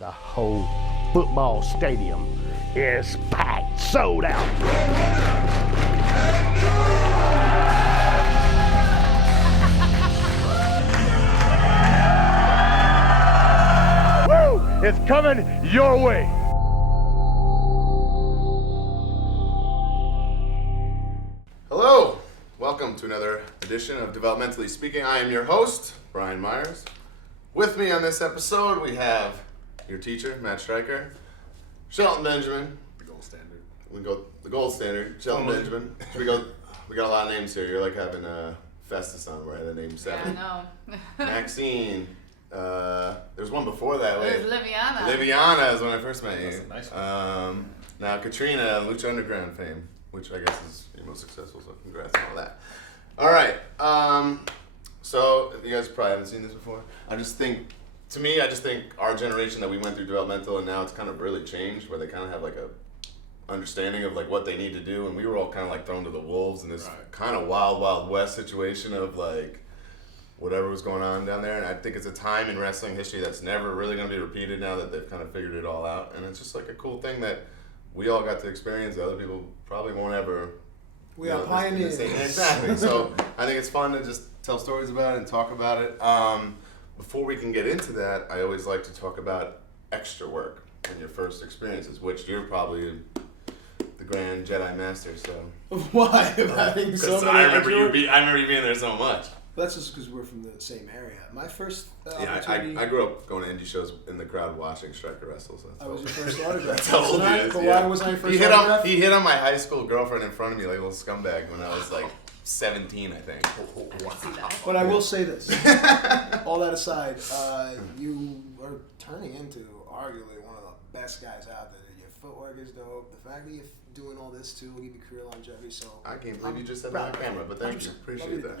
The whole football stadium is packed, sold out. Woo! It's coming your way. Hello, welcome to another edition of Developmentally Speaking. I am your host, Brian Myers. With me on this episode, we have your teacher, Matt Stryker, Shelton Benjamin. The gold standard. We go the gold standard, Shelton Benjamin. We got a lot of names here. You're like having Festus on, right? The name 7. Yeah, I know. Maxine. There's one before that. It was Liviana. Liviana is when I first met you. That's a nice one. Now Katrina, Lucha Underground fame, which I guess is your most successful, so congrats on all that. All right. So you guys probably haven't seen this before. I just think our generation that we went through developmental and now it's kind of really changed where they kind of have like a understanding of like what they need to do, and we were all kind of like thrown to the wolves in this kind of wild west situation of like whatever was going on down there. And I think it's a time in wrestling history that's never really going to be repeated now that they've kind of figured it all out, and it's just like a cool thing that we all got to experience that other people probably won't ever. We are pioneers. Exactly. So I think it's fun to just tell stories about it and talk about it. Before we can get into that, I always like to talk about extra work and your first experiences, which you're probably the Grand Jedi Master. So why? Having so many I remember you being there so much. That's just because we're from the same area. My first I grew up going to indie shows in the crowd watching Stryker wrestle. So I was your first autograph. That's how old he is. But why was I your first he autograph? He hit on my high school girlfriend in front of me like a little scumbag when I was like 17, I think. Wow. But I will say this. All that aside, you are turning into arguably one of the best guys out there. Your footwork is dope. The fact that you're doing all this too will give you career longevity. So I can't believe you just said that on camera, but thank you. Appreciate that.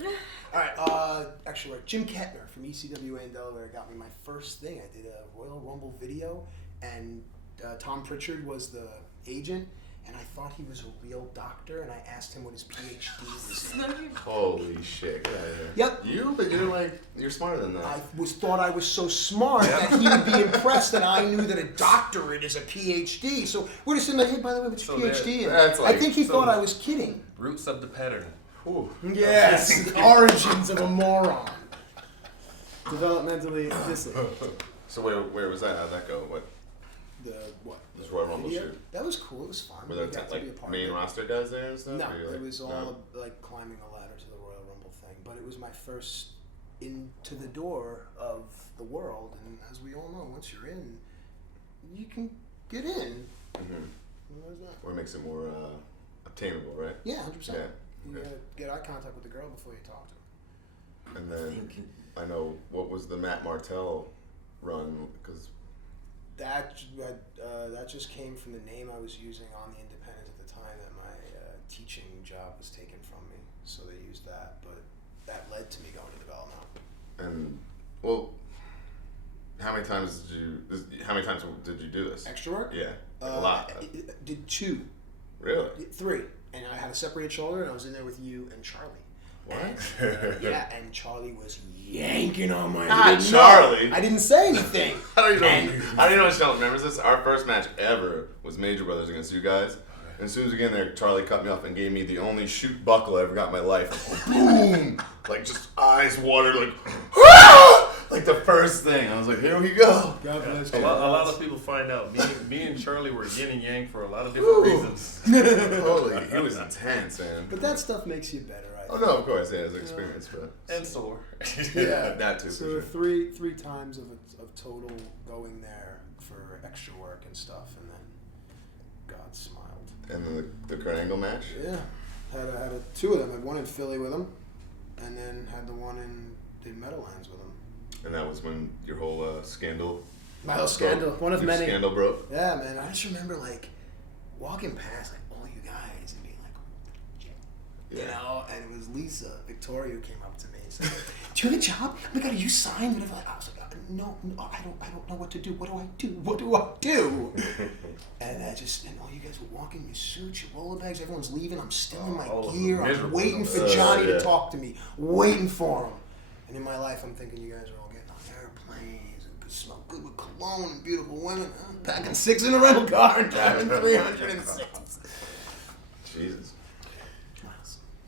All right, actually, Jim Kettner from ECWA in Delaware got me my first thing. I did a Royal Rumble video, and Tom Pritchard was the agent, and I thought he was a real doctor, and I asked him what his PhD was in. Holy shit! Yeah. Yep. But you're smarter than that. I thought I was so smart that he would be impressed that I knew that a doctorate is a PhD. So we're just sitting there, hey, by the way, what's your PhD? I think he thought I was kidding. Roots of the pattern. Ooh. Yes, origins of a moron. Developmentally dissing. So where was that? How'd that go? What? This Royal Rumble shoot. That was cool. It was fun. Were there like main roster guys there and stuff? No, it was all like climbing a ladder to the Royal Rumble thing. But it was my first into the door of the world, and as we all know, once you're in, you can get in. Mm-hmm. Or it makes it more obtainable, right? Yeah, 100%. Yeah. You gotta get eye contact with the girl before you talk to her. And then I know, what was the Matt Martell run? Because that just came from the name I was using on the Independent at the time that my teaching job was taken from me. So they used that, but that led to me going to development. And how many times did you do this? Extra work? Yeah, like a lot. I did 2. Really? 3. And I had a separated shoulder, and I was in there with you and Charlie. What? Yeah, and Charlie was yanking on my Charlie. I didn't say anything. I don't even know if Shelton remembers this. Our first match ever was Major Brothers against you guys. And as soon as we get in there, Charlie cut me off and gave me the only shoot buckle I ever got in my life. Boom! Like just eyes watered, like like the first thing. I was like, here we go. God bless A you. lot of people find out me and Charlie were yin and yang for a lot of different reasons. Holy, it was intense, man. But that stuff makes you better, I Oh think. no, of course, yeah, it's an experience, but And sore. Yeah, that too. So for sure. three times of total going there for extra work and stuff, and then God smiled. And then the Kurt Angle match. Yeah, had 2 of them. Had one in Philly with him, and then had the one in the Meadowlands with him. And that was when your whole scandal. My whole scandal, one of many. Scandal broke. Yeah, man. I just remember like walking past like all you guys and being like, you know, and it was Lisa Victoria who came up to me and said, "Do you have a job? Oh my God, are you signed?" Whatever. I was like, "No, I don't know what to do. What do I do?" And all you guys were walking your suits, your roller bags. Everyone's leaving. I'm still in my gear. I'm waiting for Johnny to talk to me. Waiting for him. And in my life, I'm thinking you guys are all getting on airplanes and smell good with cologne and beautiful women. I'm packing 6 in a rental car and driving 306. Jesus.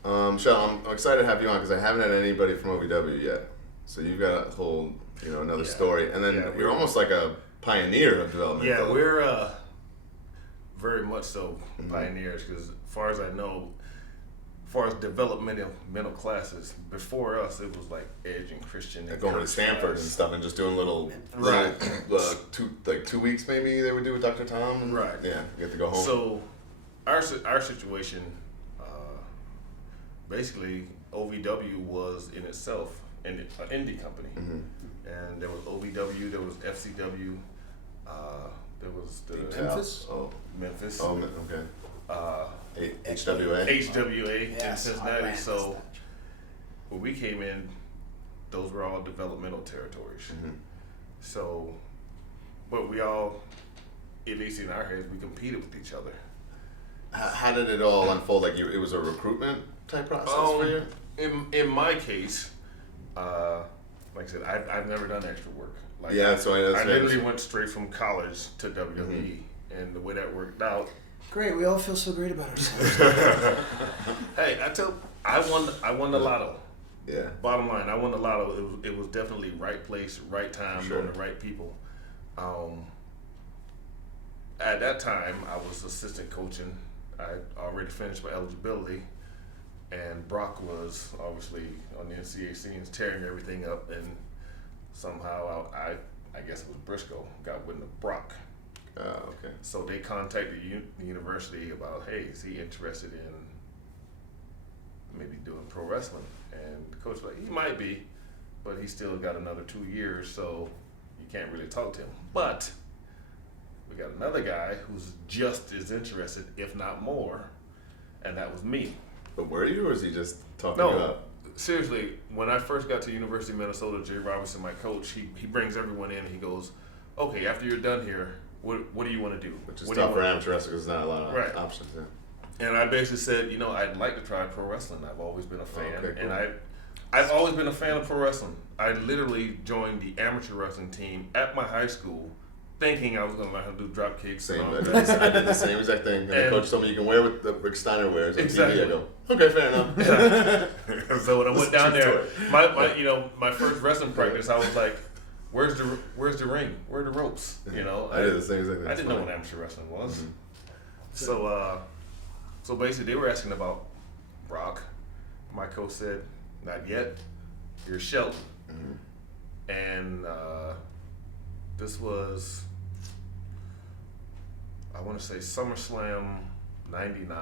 Shel, I'm excited to have you on because I haven't had anybody from OVW yet. So you've got a whole, another story. And then you're almost like a pioneer of development. Yeah, we're very much so pioneers because, as far as I know, as far as developmental classes, before us it was like Edge and Christian. And going to Stanford and stuff and just doing little 2 weeks maybe they would do with Dr. Tom. Right. Yeah, you get to go home. So our situation, basically OVW was in itself an indie company. And there was OVW, there was FCW, there was the Memphis? Memphis. Oh, okay. HWA? HWA in Yes, Cincinnati. I ran So this when we came in, those were all developmental territories. So, but we all, at least in our heads, we competed with each other. How did it all unfold? Like it was a recruitment type process for you? In my case, like I said, I've never done extra work. Like, Yeah, so I literally went straight from college to WWE, and the way that worked out. Great, we all feel so great about ourselves. Hey, I won the lotto. Yeah. Bottom line, I won the lotto. It was definitely right place, right time, Sure. on the right people. At that time, I was assistant coaching. I already finished my eligibility, and Brock was obviously on the NCAA scenes tearing everything up, and somehow I guess it was Briscoe got wind of Brock. Okay. So they contacted the university about, hey, is he interested in maybe doing pro wrestling? And the coach was like, he might be, but he's still got another 2 years, so you can't really talk to him. But we got another guy who's just as interested, if not more, and that was me. But were you, or was he just talking No, up? seriously, when I first got to University of Minnesota, Jay Robinson, my coach, he brings everyone in and he goes, okay, after you're done here, what do you want to do? Which is What do you tough for wanna amateur wrestlers because there's not a lot of Right. options. Yeah. And I basically said, I'd like to try pro wrestling. I've always been a fan, okay, cool. and I've always been a fan of pro wrestling. I literally joined the amateur wrestling team at my high school, thinking I was going to learn how to do drop kicks. Same. and all I that. did the same exact thing. And the coach told me you can wear what the Rick Steiner wears on Exactly. TV. I go, okay, fair enough. So when I went down True there, story. my first wrestling practice, I was like, "Where's the ring? Where are the ropes?" I did the same exact thing. I didn't know what amateur wrestling was. So basically, they were asking about Brock. My coach said, "Not yet. You're Shelton." And this was, I want to say SummerSlam '99.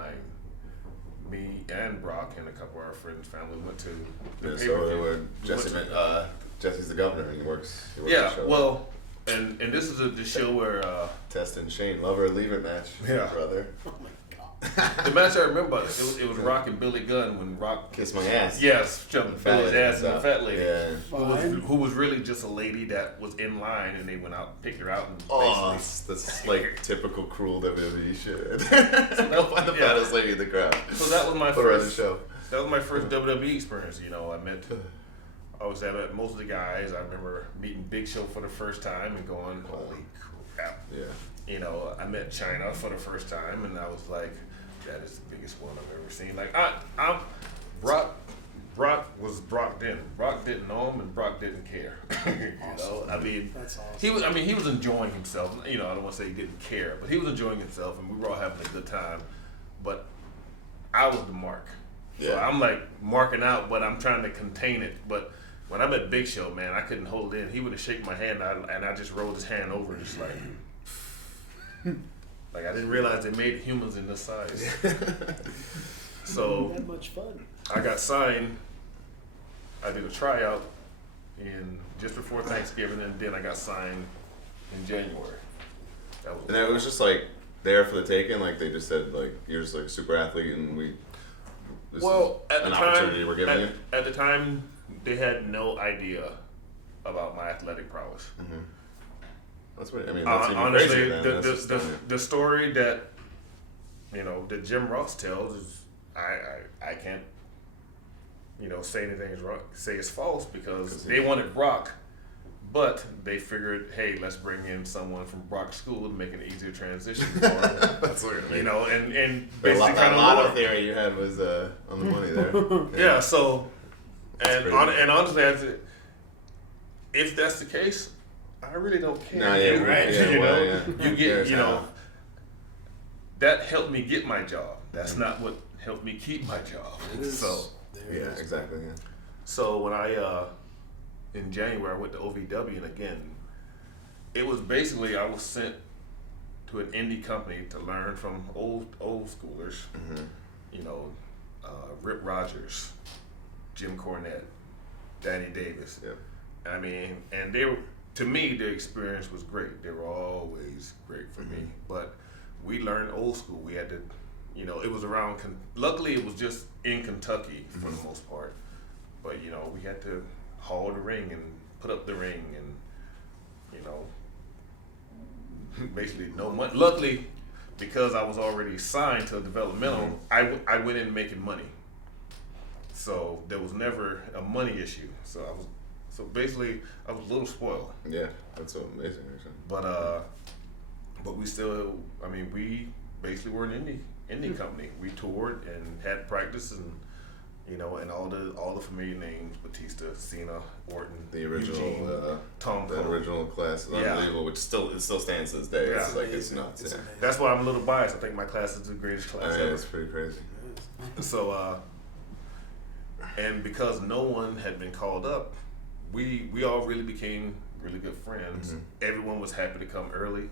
Me and Brock and a couple of our friends' family went to the Minnesota, pay-per-view. where Jesse's the governor and he works Yeah, the show. well, and this is the show where Test and Shane, love or leave it match, Yeah. brother. Oh my god. the match I remember, it was Rock and Billy Gunn when Rock, Kiss my ass. yes, jumped Billy's ass and the fat lady, Yeah. who was really just a lady that was in line, and they went out, picked her out, and Oh, basically. that's like typical cruel WWE shit. They'll find the Yeah. fattest lady in the crowd. So that was my Put her on the first. show. That was my first WWE experience. I met most of the guys. I remember meeting Big Show for the first time and going, "Holy crap!" Yeah. I met China for the first time, and I was like, "That is the biggest one I've ever seen." Like, Brock was Brock then. Brock didn't know him, and Brock didn't care. That's awesome. He was enjoying himself. I don't want to say he didn't care, but he was enjoying himself, and we were all having a good time. But I was the mark. So Yeah. I'm like marking out, but I'm trying to contain it. But when I met Big Show, man, I couldn't hold it in. He would have shaken my hand, and I just rolled his hand over, just like, like I didn't realize they made humans in this size. So That much fun. I got signed. I did a tryout just before Thanksgiving, and then I got signed in January. That was And it was just like there for the taking. Like they just said, like you're just like a super athlete, and this well, is at an the opportunity time, we're giving you. at the time, they had no idea about my athletic prowess. That's what I mean. That's even Honestly, crazier then. That's just funny. the story that that Jim Ross tells is I can't say anything is wrong, say it's false because they wanted Brock, But they figured, hey, let's bring in someone from Brock School and make an easier transition for them. That's what You know, and the basically kind lotto of theory you had was on the money there. Yeah, so, and crazy. honestly, if that's the case, I really don't care. No, yeah, right. You Yeah, well, know, yeah. you Who get, cares you know, how? that helped me get my job. That's not what helped me keep my job. So, Yeah, exactly. Yeah. so when I, in January, I went to OVW, and again, it was basically I was sent to an indie company to learn from old schoolers. Mm-hmm. You know, Rip Rogers, Jim Cornette, Danny Davis. Yep. I mean, and they were, to me, their experience was great. They were always great for me. But we learned old school. We had to, you know, it was around, luckily it was just in Kentucky for the most part. But, you know, we had to haul the ring and put up the ring and, you know, basically no money. Luckily, because I was already signed to a developmental, I went in making money. So there was never a money issue. So basically I was a little spoiled. Yeah, that's so amazing. Actually. But we still, I mean, we basically were an indie company. We toured and had practice and, you know, and all the familiar names: Batista, Cena, Orton, The original, Eugene, Tom the Cole. original class is Yeah. unbelievable, which it still stands to this day. It's Yeah. like it's nuts. It's Yeah. amazing. That's why I'm a little biased. I think my class is the greatest class ever. It's pretty crazy. So, and because no one had been called up, we all really became really good friends. Everyone was happy to come early.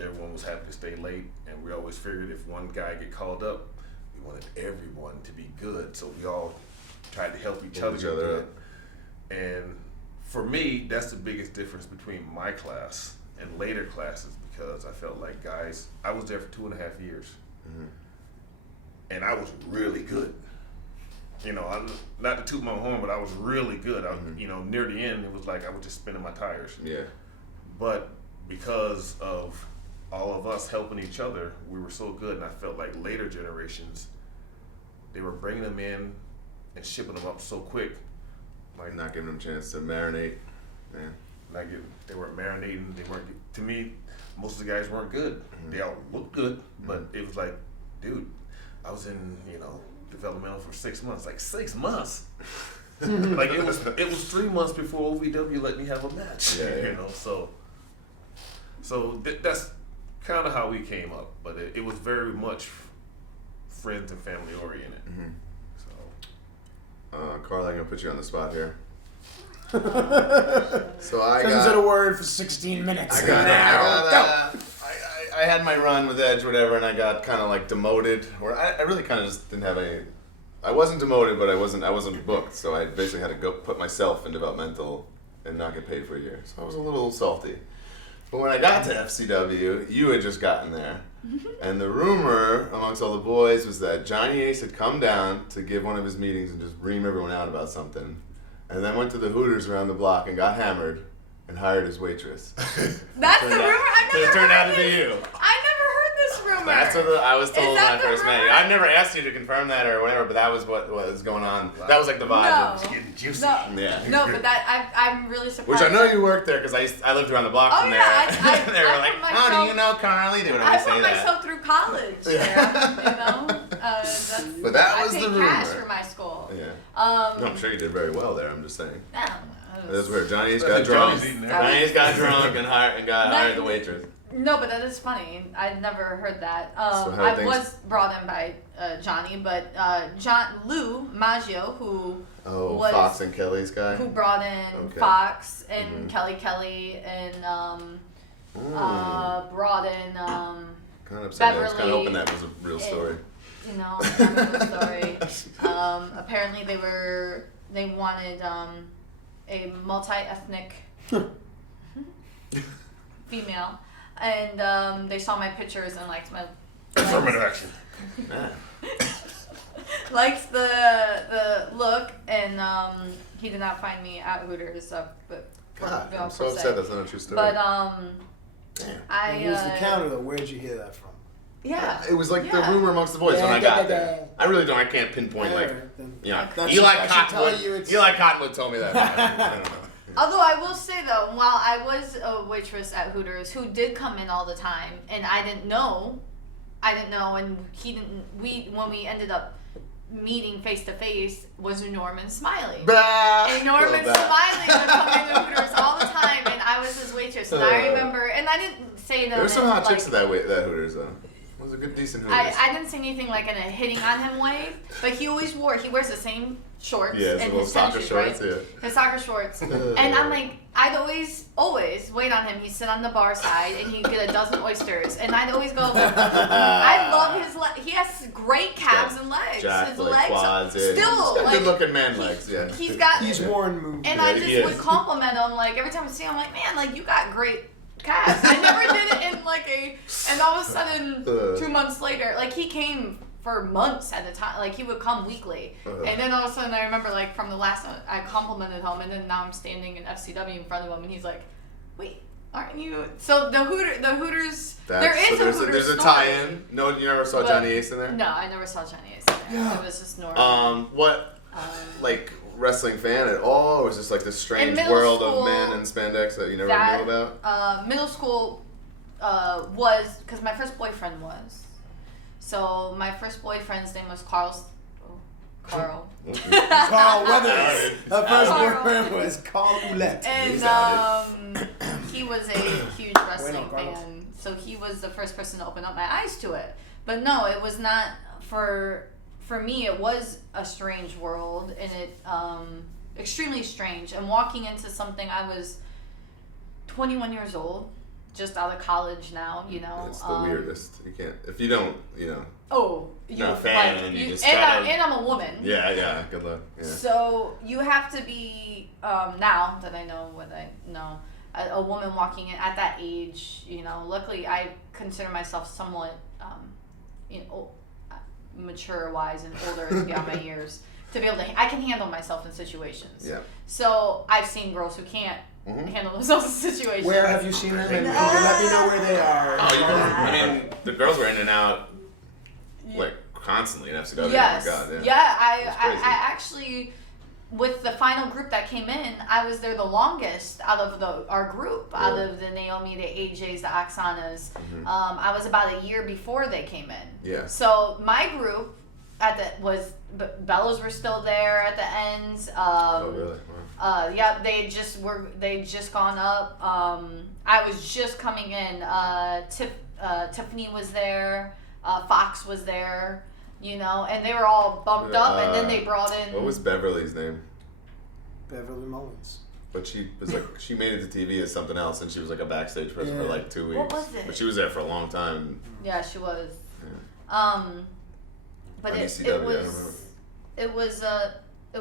Everyone was happy to stay late. And we always figured if one guy get called up, we wanted everyone to be good. So we all tried to help each other get good. And for me, that's the biggest difference between my class and later classes, because I felt like guys, I was there for 2.5 years. And I was really good. You know, I'm not to toot my own horn, but I was really good. You know, near the end, it was like I was just spinning my tires. Yeah. But because of all of us helping each other, we were so good, and I felt like later generations, they were bringing them in and shipping them up so quick. Like Not giving them a chance to marinate. Yeah. like they weren't marinating. They weren't. To me, most of the guys weren't good. They all looked good, but it was like, dude, I was in, you know, developmental for 6 months. Like 6 months. Like it was 3 months before OVW let me have a match. Yeah, yeah. You know, so that's kind of how we came up. But it was very much friends and family oriented. So Karlee, I'm gonna put you on the spot here. So I Sentence got at a word for 16 minutes. I had my run with Edge, whatever, and I got kind of like demoted. Or I really kind of just didn't have any. I wasn't demoted, but I wasn't booked. So I basically had to go put myself in developmental and not get paid for a year. So I was a little salty. But when I got to FCW, you had just gotten there. And the rumor amongst all the boys was that Johnny Ace had come down to give one of his meetings and just ream everyone out about something. And then went to the Hooters around the block and got hammered and hired his waitress. That's the rumor? I never It turned heard out to be this. you. I never heard this rumor. That's what I was told Is when that I the first met you. rumor? I've never asked you to confirm that or whatever, but that was what was going on. That was like the vibe. No. Of getting juicy. No, Yeah. no, but that I'm really surprised. Which I know you worked there because I lived around the block Oh, from yeah, there. They were I like, put "How do myself- you know Karlee?" They would I always say put that. myself through college there, you know. That's, But that was I the paid cash rumor. for my school. Yeah. Um, No, I'm sure you did very well there. I'm just saying. I don't know. That's where Johnny's I got think drunk. Johnny's eating there. Johnny's got drunk and hired the waitress. No, but that is funny. I'd never heard that. So how I things- was brought in by Johnny, but Lou Maggio, who Oh, was Fox and Kelly's guy. who brought in Okay. Fox and Kelly and brought in Kind of upset. I was kind Beverly of hoping that was a real story. you know, the story. Apparently they wanted a multi-ethnic female, and they saw my pictures and liked my affirmative action. Man. liked the look, and he did not find me at Hooters. But God, you know, I'm so per se. upset that's not a true story. But Damn. I Here's the counter though. Where'd you hear that from? yeah. It was like the Yeah. rumor amongst the boys when I got Yeah. there. I really don't. I can't pinpoint like. Alright, then. Yeah, That Eli should tell you Cottonwood. it's- Eli Cottonwood told me that. I don't know. Although I will say though, while I was a waitress at Hooters who did come in all the time, and I didn't know, and he didn't. When we ended up meeting face to face, was Norman Smiley. And Norman Smiley would come into Hooters all the time, and I was his waitress. And I remember, and I didn't say that. There were some hot chicks at that Hooters though. It was a good, decent Hooters. I didn't say anything like in a hitting on him way, but he wears the same shorts and his soccer tennis shorts, right? His soccer shorts. And I'm like, I'd always wait on him. He'd sit on the bar side and he'd get a dozen oysters. And I'd always go, I love his legs. He has great calves and legs. Jacked, his legs quads, still he's got like, good looking man legs, yeah. He's worn moves. And I just would compliment him, like every time I see him, I'm like, man, like you got great calves. I never did it in like and all of a sudden 2 months later, like he came for months at a time. Like he would come weekly, and then all of a sudden I remember like from the last one I complimented him, and then now I'm standing in FCW in front of him, and he's like, "Wait, aren't you?" So the Hooters. There's a tie-in. No, you never saw Johnny Ace in there. No, I never saw Johnny Ace in there. Yeah. It was just normal. Like wrestling fan at all, or was this like this strange world of men and spandex that you never knew about? Middle school was because my first boyfriend was. So my first boyfriend's name was Carl. Carl Weathers. Her first boyfriend was Carl Ouellette. And he was a huge wrestling fan. So he was the first person to open up my eyes to it. But no, it was not for me. It was a strange world, and it extremely strange. And walking into something, I was 21 years old. Just out of college now, you know. It's the weirdest. You can't if you don't, you know. Oh, you're a fan, like, and you just and I'm a woman. Yeah. Good luck. Yeah. So you have to be now that I know what I know, a woman walking in at that age. You know, luckily I consider myself somewhat, mature wise and older beyond my years to be able to. I can handle myself in situations. Yeah. So I've seen girls who can't. Handle themselves in situations. Where have you seen them? And let me know where they are. I mean, the girls were in and out like constantly in FCW. Yes. Oh my God, I actually, with the final group that came in, I was there the longest out of our group, out of the Naomi, the AJs, the Oksanas. I was about a year before they came in. Yeah. So my group Bellas were still there at the ends. Oh really? Yeah, they just gone up. I was just coming in. Tiffany was there. Fox was there. You know, and they were all bumped up, and then they brought in. What was Beverly's name? Beverly Mullins. But she was like, she made it to TV as something else, and she was like a backstage person for like 2 weeks. What was it? But she was there for a long time. Yeah, she was. Yeah. But it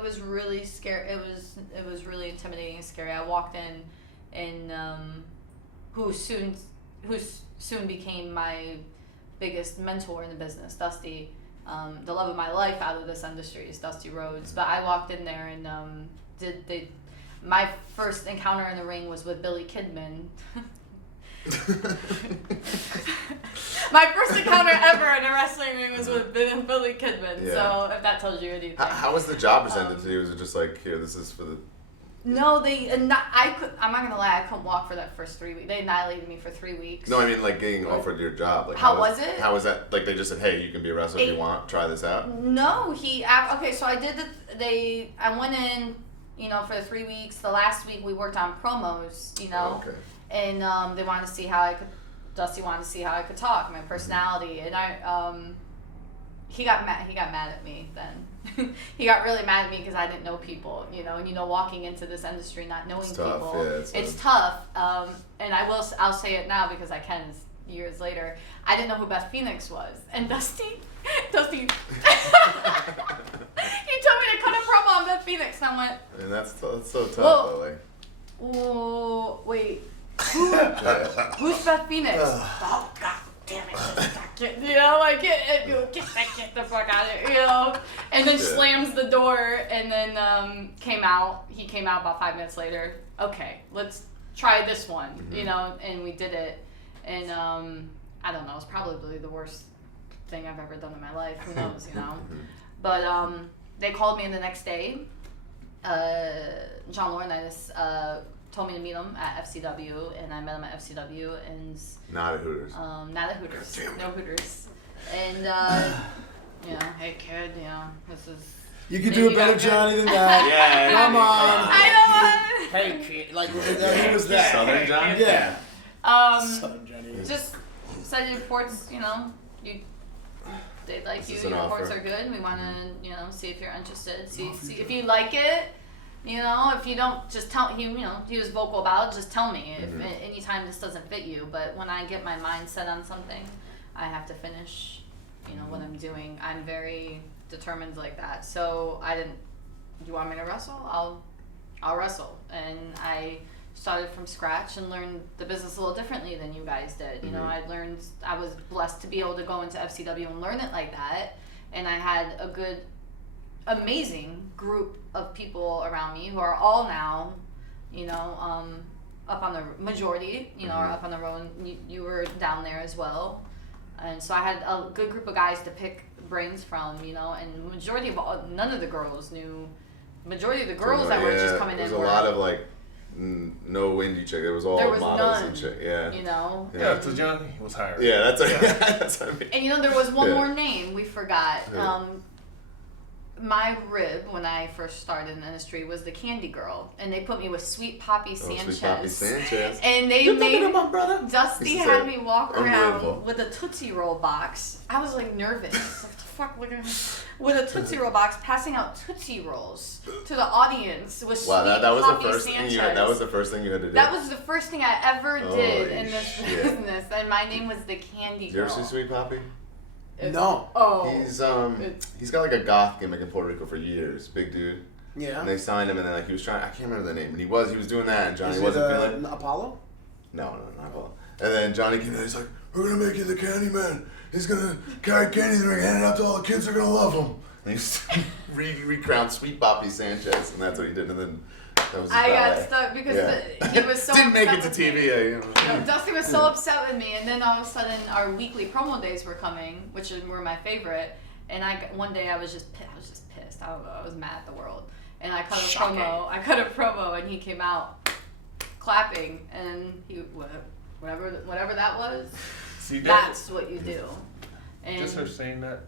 was really scary. It was really intimidating and scary. I walked in, and who soon became my biggest mentor in the business, Dusty. The love of my life out of this industry is Dusty Rhodes. But I walked in there and my first encounter in the ring was with Billy Kidman. My first encounter ever in a wrestling ring was with Billy Kidman. Yeah. So if that tells you anything. How was the job presented to you? Was it just like, here, this is for the... No, I'm not gonna lie, I couldn't walk for that first 3 weeks. They annihilated me for 3 weeks. No, I mean like getting offered your job. Like how was it? How was that? Like they just said, hey, you can be a wrestler if you want. Try this out. No, okay. So I did I went in, you know, for the 3 weeks. The last week we worked on promos, you know. Oh, okay. And they wanted to see how I could. Dusty wanted to see how I could talk, my personality, and he got mad. He got mad at me then. He got really mad at me because I didn't know people, you know. And you know, walking into this industry not knowing people, it's tough. And I'll say it now because I can. Years later, I didn't know who Beth Phoenix was, and Dusty, he told me to cut a promo on Beth Phoenix, and I went. And that's so tough, well, though. Like. Oh wait. Who's Beth Phoenix? Oh God damn it! You know, like get the fuck out of here, you know. And then slams the door, and then came out. He came out about 5 minutes later. Okay, let's try this one, you know. And we did it, and I don't know. It's probably the worst thing I've ever done in my life. Who knows, you know? But they called me in the next day. John Laurinaitis told me to meet him at FCW, and I met him at FCW, and not at Hooters. Not at Hooters, no Hooters, and you know, hey kid, you know, this is. You could do a better Johnny than that. Yeah, Come on. I know. Hey kid, like who was that? Southern Johnny. Yeah. Southern Johnny. Just said your reports, you know, they like you. Your reports are good. We want to, you know, see if you're interested. See if you like it. You know, if you don't, just tell him. You know, he was vocal about it. Just tell me if anytime this doesn't fit you. But when I get my mind set on something, I have to finish. You know what I'm doing. I'm very determined like that. So I didn't. You want me to wrestle? I'll wrestle. And I started from scratch and learned the business a little differently than you guys did. You know, I was blessed to be able to go into FCW and learn it like that. And I had a good, amazing group of people around me who are all now, you know, up on the majority, you know, are up on the road. You were down there as well. And so I had a good group of guys to pick brains from, you know, and none of the girls knew. Majority of the girls that were just coming in were. There was a lot of like no indie chick. It was all models and chick. Yeah. You know. Yeah, so Johnny was hired. Yeah, that's what I mean. And you know, there was one more name we forgot. Yeah. My rib when I first started in the industry was the Candy Girl, and they put me with Sweet Poppy Sanchez. Sweet Poppy Sanchez. And they You're thinking of my brother? Dusty had me walk unbelievable. around with a Tootsie Roll box. I was like nervous. What the fuck? With a Tootsie Roll box, passing out Tootsie Rolls to the audience with Sweet Poppy Sanchez. That was the first thing you had to do. That was the first thing I ever did in this shit. business, and my name was the Candy Girl. Did you ever see Sweet Poppy? No. Oh. He's got like a goth gimmick in Puerto Rico for years. Big dude. Yeah. And they signed him, and then like he was trying. I can't remember the name, and he was doing that, and Johnny Is wasn't it, feeling. Apollo? No, not Apollo. And then Johnny came in, he's like, "We're gonna make you the Candy Man. He's gonna carry candy and hand it out to all the kids. They're gonna love him." And he recrowned Sweet Poppy Sanchez, and that's what he did. And then that was his ballet. Got stuck because he was so didn't make it to upset TV. with me. No, Dusty was so upset with me, and then all of a sudden our weekly promo days were coming, which were my favorite. And one day I was just pissed. I don't know. I was mad at the world, and I cut a promo, and he came out clapping, and he whatever that was. See, that's what you do. And just her saying that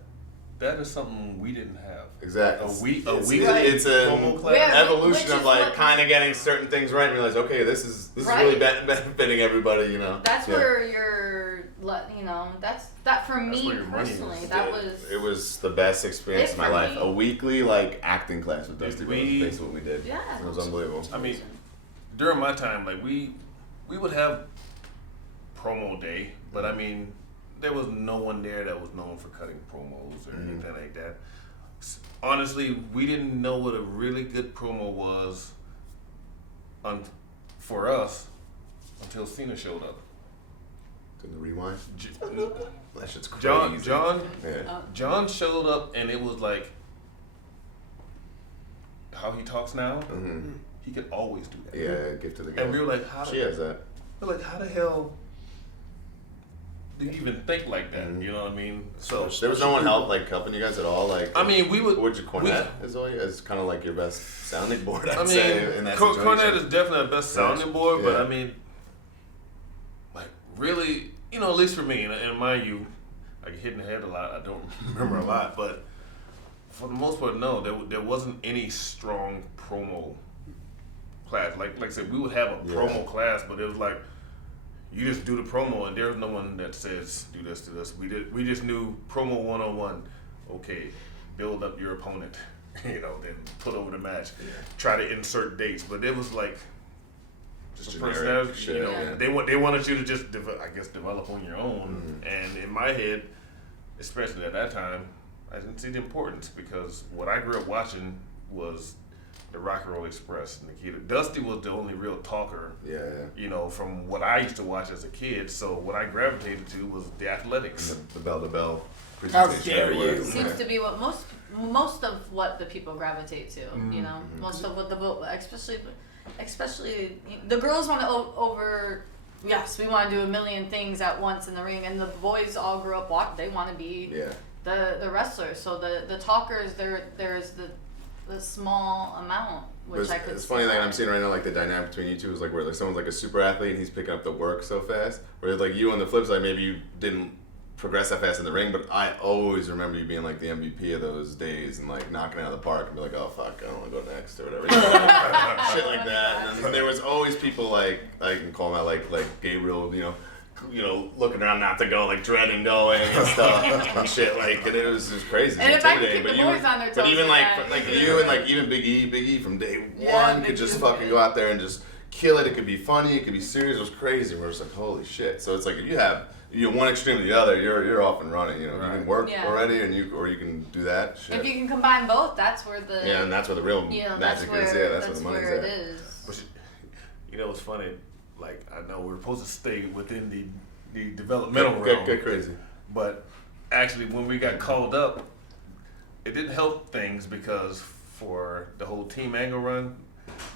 is something we didn't have. Exactly. It's an promo class. evolution of like kind of getting certain things right and realize, okay, this is really benefiting everybody, you know. That's where you're, you know, that for me personally, it was the best experience of my life. A weekly like acting class with Dusty Rhodes. Basically what we did. Yeah. It was unbelievable. I mean, during my time, like we would have promo day, but I mean, there was no one there that was known for cutting promos or anything like that. Honestly, we didn't know what a really good promo was for us until Cena showed up. Did the rewind? That shit's crazy. John showed up, and it was like how he talks now. He could always do that. Yeah, gift to the guy. And we were like, how the hell do you even think like that? You know what I mean? So there was no one helping you guys at all. Like, I mean, we would. Would you Cornette as kind of like your best sounding board? I'd say in that Cornette is definitely the best sounding board, but I mean, like really, you know, at least for me, and mind you, I get hit in the head a lot. I don't remember a lot, but for the most part, no, there wasn't any strong promo class. Like I said, we would have a promo class, but it was like, you just do the promo, and there's no one that says do this. We just knew promo 101. Okay, build up your opponent, you know, then put over the match. Try to insert dates, but it was like just generic shit. You know, they wanted you to just develop on your own. And in my head, especially at that time, I didn't see the importance because what I grew up watching was the Rock and Roll Express, Nikita. Dusty was the only real talker, you know, from what I used to watch as a kid. So what I gravitated to was the athletics. And the bell-to-bell How presentation. dare you? Seems to be what most of what the people gravitate to, you know. Most of what especially the girls want to yes, we want to do a million things at once in the ring, and the boys all grew up they want to be the wrestlers. So the talkers, there's a small amount, which I could. It's funny that I'm seeing right now, like the dynamic between you two is like where like someone's like a super athlete and he's picking up the work so fast. Whereas like you on the flip side, maybe you didn't progress that fast in the ring, but I always remember you being like the MVP of those days and like knocking it out of the park and be like, oh fuck, I don't want to go next or whatever. Shit like that. And then there was always people like, I can call them out like Gabriel, you know, looking around not to go, like dreading going and stuff and shit. Like, and it was just crazy. And if I could keep but the boys on their toes, but even like yeah. you and like even Big E from day one could just fucking go out there and just kill it. It could be funny, it could be serious. It was crazy. We're just like, holy shit. So it's like if you have one extreme to the other, you're off and running. You know, you can work already, and you can do that. Shit. If you can combine both, that's where the and that's where the real magic is. Yeah, that's where the money's at. It is. But you know, it's funny. Like I know we're supposed to stay within the developmental realm. Get crazy. But actually, when we got called up, it didn't help things because for the whole team angle run,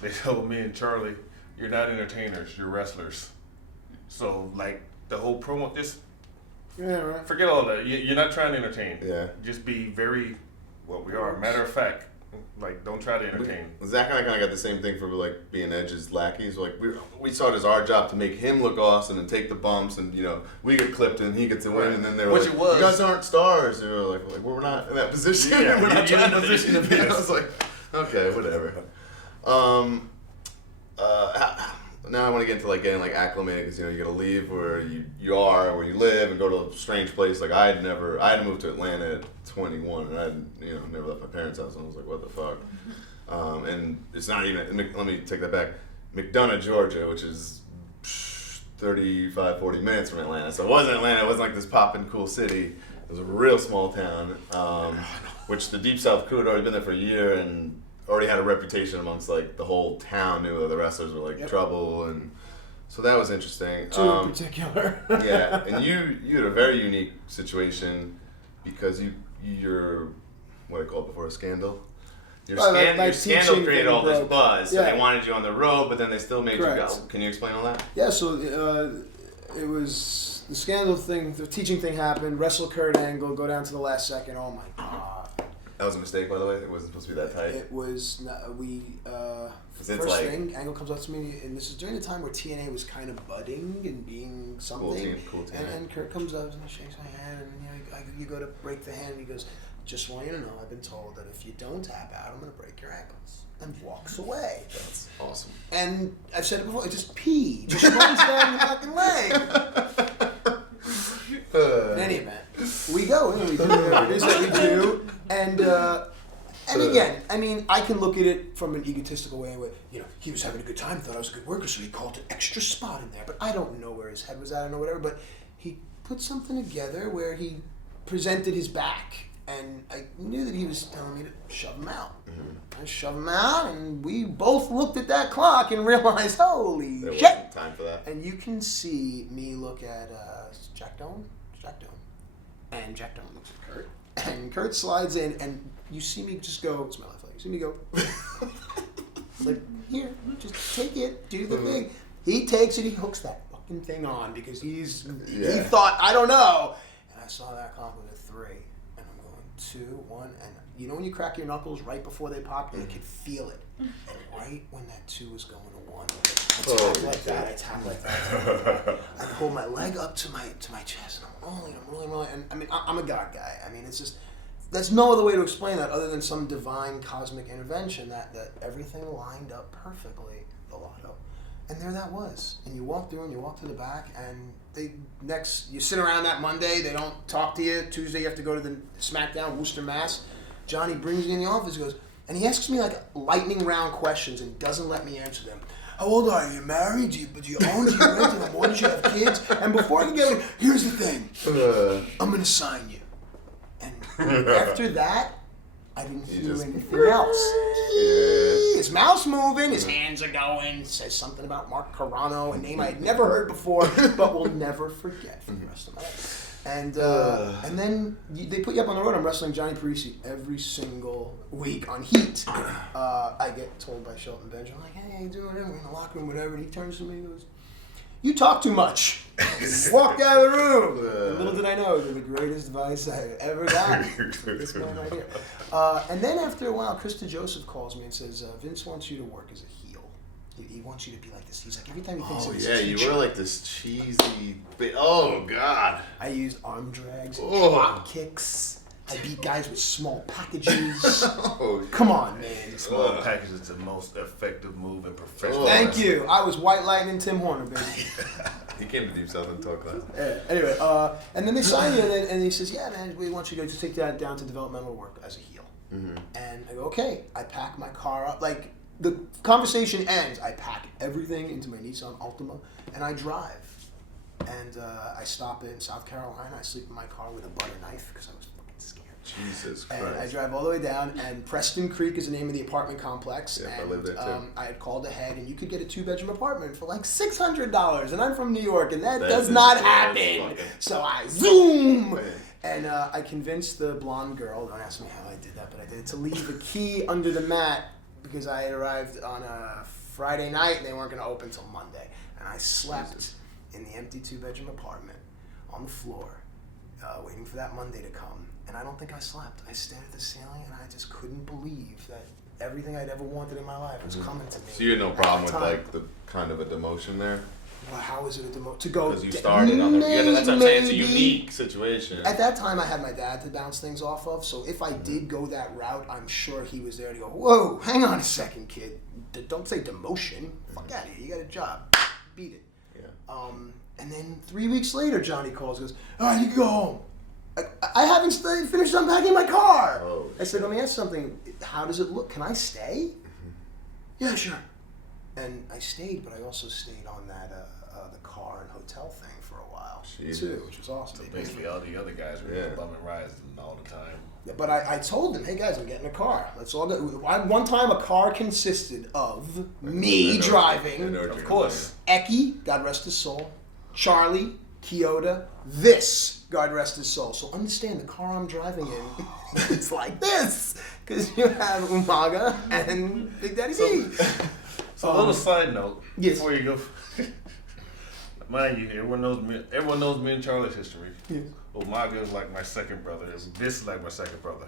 they told me and Charlie, "You're not entertainers. You're wrestlers." So like. The whole promo, just forget all that. You're not trying to entertain. Yeah. Just be very, well, we are. Matter of fact, like, don't try to entertain. Zach and I kind of got the same thing for like being Edge's lackeys. Like we saw it as our job to make him look awesome and take the bumps, and you know we get clipped and he gets to win, and then they were like, "You guys aren't stars." And we were like, well, we're not in that position. Yeah, we're not you're trying in a position to be. I was like, okay, whatever. Now I want to get into like getting like acclimated because you know you got to leave where you are, where you live, and go to a strange place. Like I had to move to Atlanta at 21, and I had never left my parents' house, and I was like, what the fuck? And it's not even. Let me take that back. McDonough, Georgia, which is 35, 40 minutes from Atlanta. So it wasn't Atlanta. It wasn't like this poppin' cool city. It was a real small town, which the Deep South crew had already been there for a year and already had a reputation amongst like the whole town. Knew that the wrestlers were like trouble, and so that was interesting. Two in particular. Yeah, and you had a very unique situation because you're what I called before a scandal. Your scandal created all this buzz, so they wanted you on the road, but then they still made you go. Can you explain all that? Yeah, so it was the scandal thing, the teaching thing happened. Wrestle Kurt Angle, go down to the last second. Oh my god. That was a mistake, by the way. It wasn't supposed to be that tight. It was. First like, thing, Angle comes up to me, and this is during the time where TNA was kind of budding and being something. Cool team. And Kurt comes up and shakes my hand, and you go to break the hand, and he goes, "Just want you to know, I've been told that if you don't tap out, I'm going to break your ankles." And walks away. That's awesome. And I've said it before, it just runs down your fucking leg. In any event, we go and we do whatever it is that we do, and again, I mean, I can look at it from an egotistical way where, he was having a good time, thought I was a good worker, so he called an extra spot in there, but I don't know where his head was at or whatever, but he put something together where he presented his back, and I knew that he was telling me to shove him out. Mm-hmm. I shoved him out, and we both looked at that clock and realized, holy there shit! Wasn't time for that. And you can see me look at Jack Doan, and Jack Doan looks at Kurt, and Kurt slides in, and you see me just go, it's my left leg, you see me go, like, here, just take it, do the thing. He takes it, he hooks that fucking thing on, because he thought, I don't know, and I saw that clock was a 3, and I'm going 2, 1, and when you crack your knuckles right before they pop, you can feel it, and right when that 2 was going to 1, I tap like that, I hold my leg up to my chest, and I'm rolling, and I mean, I'm a God guy. I mean, it's just, there's no other way to explain that other than some divine cosmic intervention that everything lined up perfectly, the lotto. And there that was. And you walk through and you walk to the back, and you sit around that Monday, they don't talk to you. Tuesday you have to go to the SmackDown, Worcester, Mass. Johnny brings me in the office, and he asks me like lightning round questions and doesn't let me answer them. How old are you? Married? Do you own? Do you rent? Do you have mortgage? Do you have kids? And before I can get here's the thing. I'm going to sign you. And after that, I didn't hear anything else. His mouth's moving, his hands are going, says something about Mark Carano, a name I had never heard before, but will never forget for the rest of my life. And then they put you up on the road. I'm wrestling Johnny Parisi every single week on Heat. I get told by Shelton Bench, I'm like, hey, how you doing? We're in the locker room, whatever. And he turns to me and goes, you talk too much. Walked out of the room. And little did I know, know they're the greatest advice I ever got. This man right here. And then after a while, Krista Joseph calls me and says, Vince wants you to work as a heel. He wants you to be like this. He's like, every time he thinks of yeah, you were like this cheesy oh God. I used arm drags, Oh. drop kicks. I beat guys with small packages. Come on, man. Small package is the most effective move in professional. Thank you. I was White Lightning Tim Horner, baby. He came to Deep South and talk class. Anyway, and then they sign you, and he says, yeah, man, we want you to take that down to developmental work as a heel. Mm-hmm. And I go, okay. I pack my car up. Like, the conversation ends. I pack everything into my Nissan Altima, and I drive. And I stop in South Carolina. I sleep in my car with a butter knife because I was fucking scared. Jesus Christ. And I drive all the way down, and Preston Creek is the name of the apartment complex. Yeah, and I live there too. I had called ahead, and you could get a 2-bedroom apartment for like $600. And I'm from New York, and that does not happen. So I zoom! And I convinced the blonde girl, don't ask me how I did that, but I did, to leave a key under the mat because I had arrived on a Friday night, and they weren't going to open until Monday. And I slept in the empty 2-bedroom apartment on the floor, waiting for that Monday to come. And I don't think I slept. I stared at the ceiling, and I just couldn't believe that everything I'd ever wanted in my life was coming to me. So you had no problem with like the kind of a demotion there? Well, how is it a demotion? To go Because you started on the. Yeah, that's what I'm saying. It's a unique situation. At that time, I had my dad to bounce things off of. So if I did go that route, I'm sure he was there to go, whoa, hang on a second, kid. Don't say demotion. Fuck out of here. You got a job. Beat it. Yeah. And then 3 weeks later, Johnny calls and goes, all right, you can go home. I haven't finished unpacking my car. Oh, I said, let me ask something. How does it look? Can I stay? Yeah, sure. And I stayed, but I also stayed on that the car and hotel thing for a while too, which was awesome. So basically, all the other guys were bumming rides all the time. Yeah, but I told them, hey guys, I'm getting a car. Let's all go. One time, a car consisted of me driving, Of course. Eki, God rest his soul, Charlie, Kyoto, this, God rest his soul. So understand, the car I'm driving in, it's like this, because you have Umaga and Big Daddy B. So a little side note before you go. Mind you, everyone knows me and Charlie's history. Yes. Umaga is like my second brother. This is like my second brother.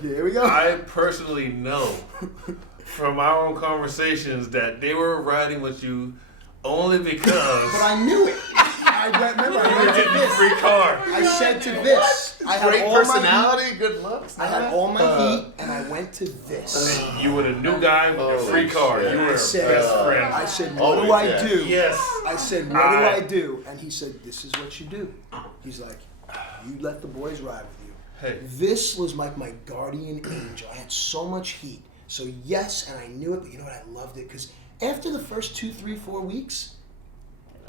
Here we go. I personally know from our own conversations that they were riding with you only because. But I knew it. I went to this. Free car. I said to this. I had Great all personality, good looks. I had all my heat, and I went to this. You were the new guy with the free car. shit. You were I a said, best friend. I said, what do I do? Yes. I said, what do I do? And he said, this is what you do. He's like, you let the boys ride with you. Hey. This was like my guardian angel. I had so much heat. So yes, and I knew it, but you know what? I loved it because after the first 2, 3, 4 weeks,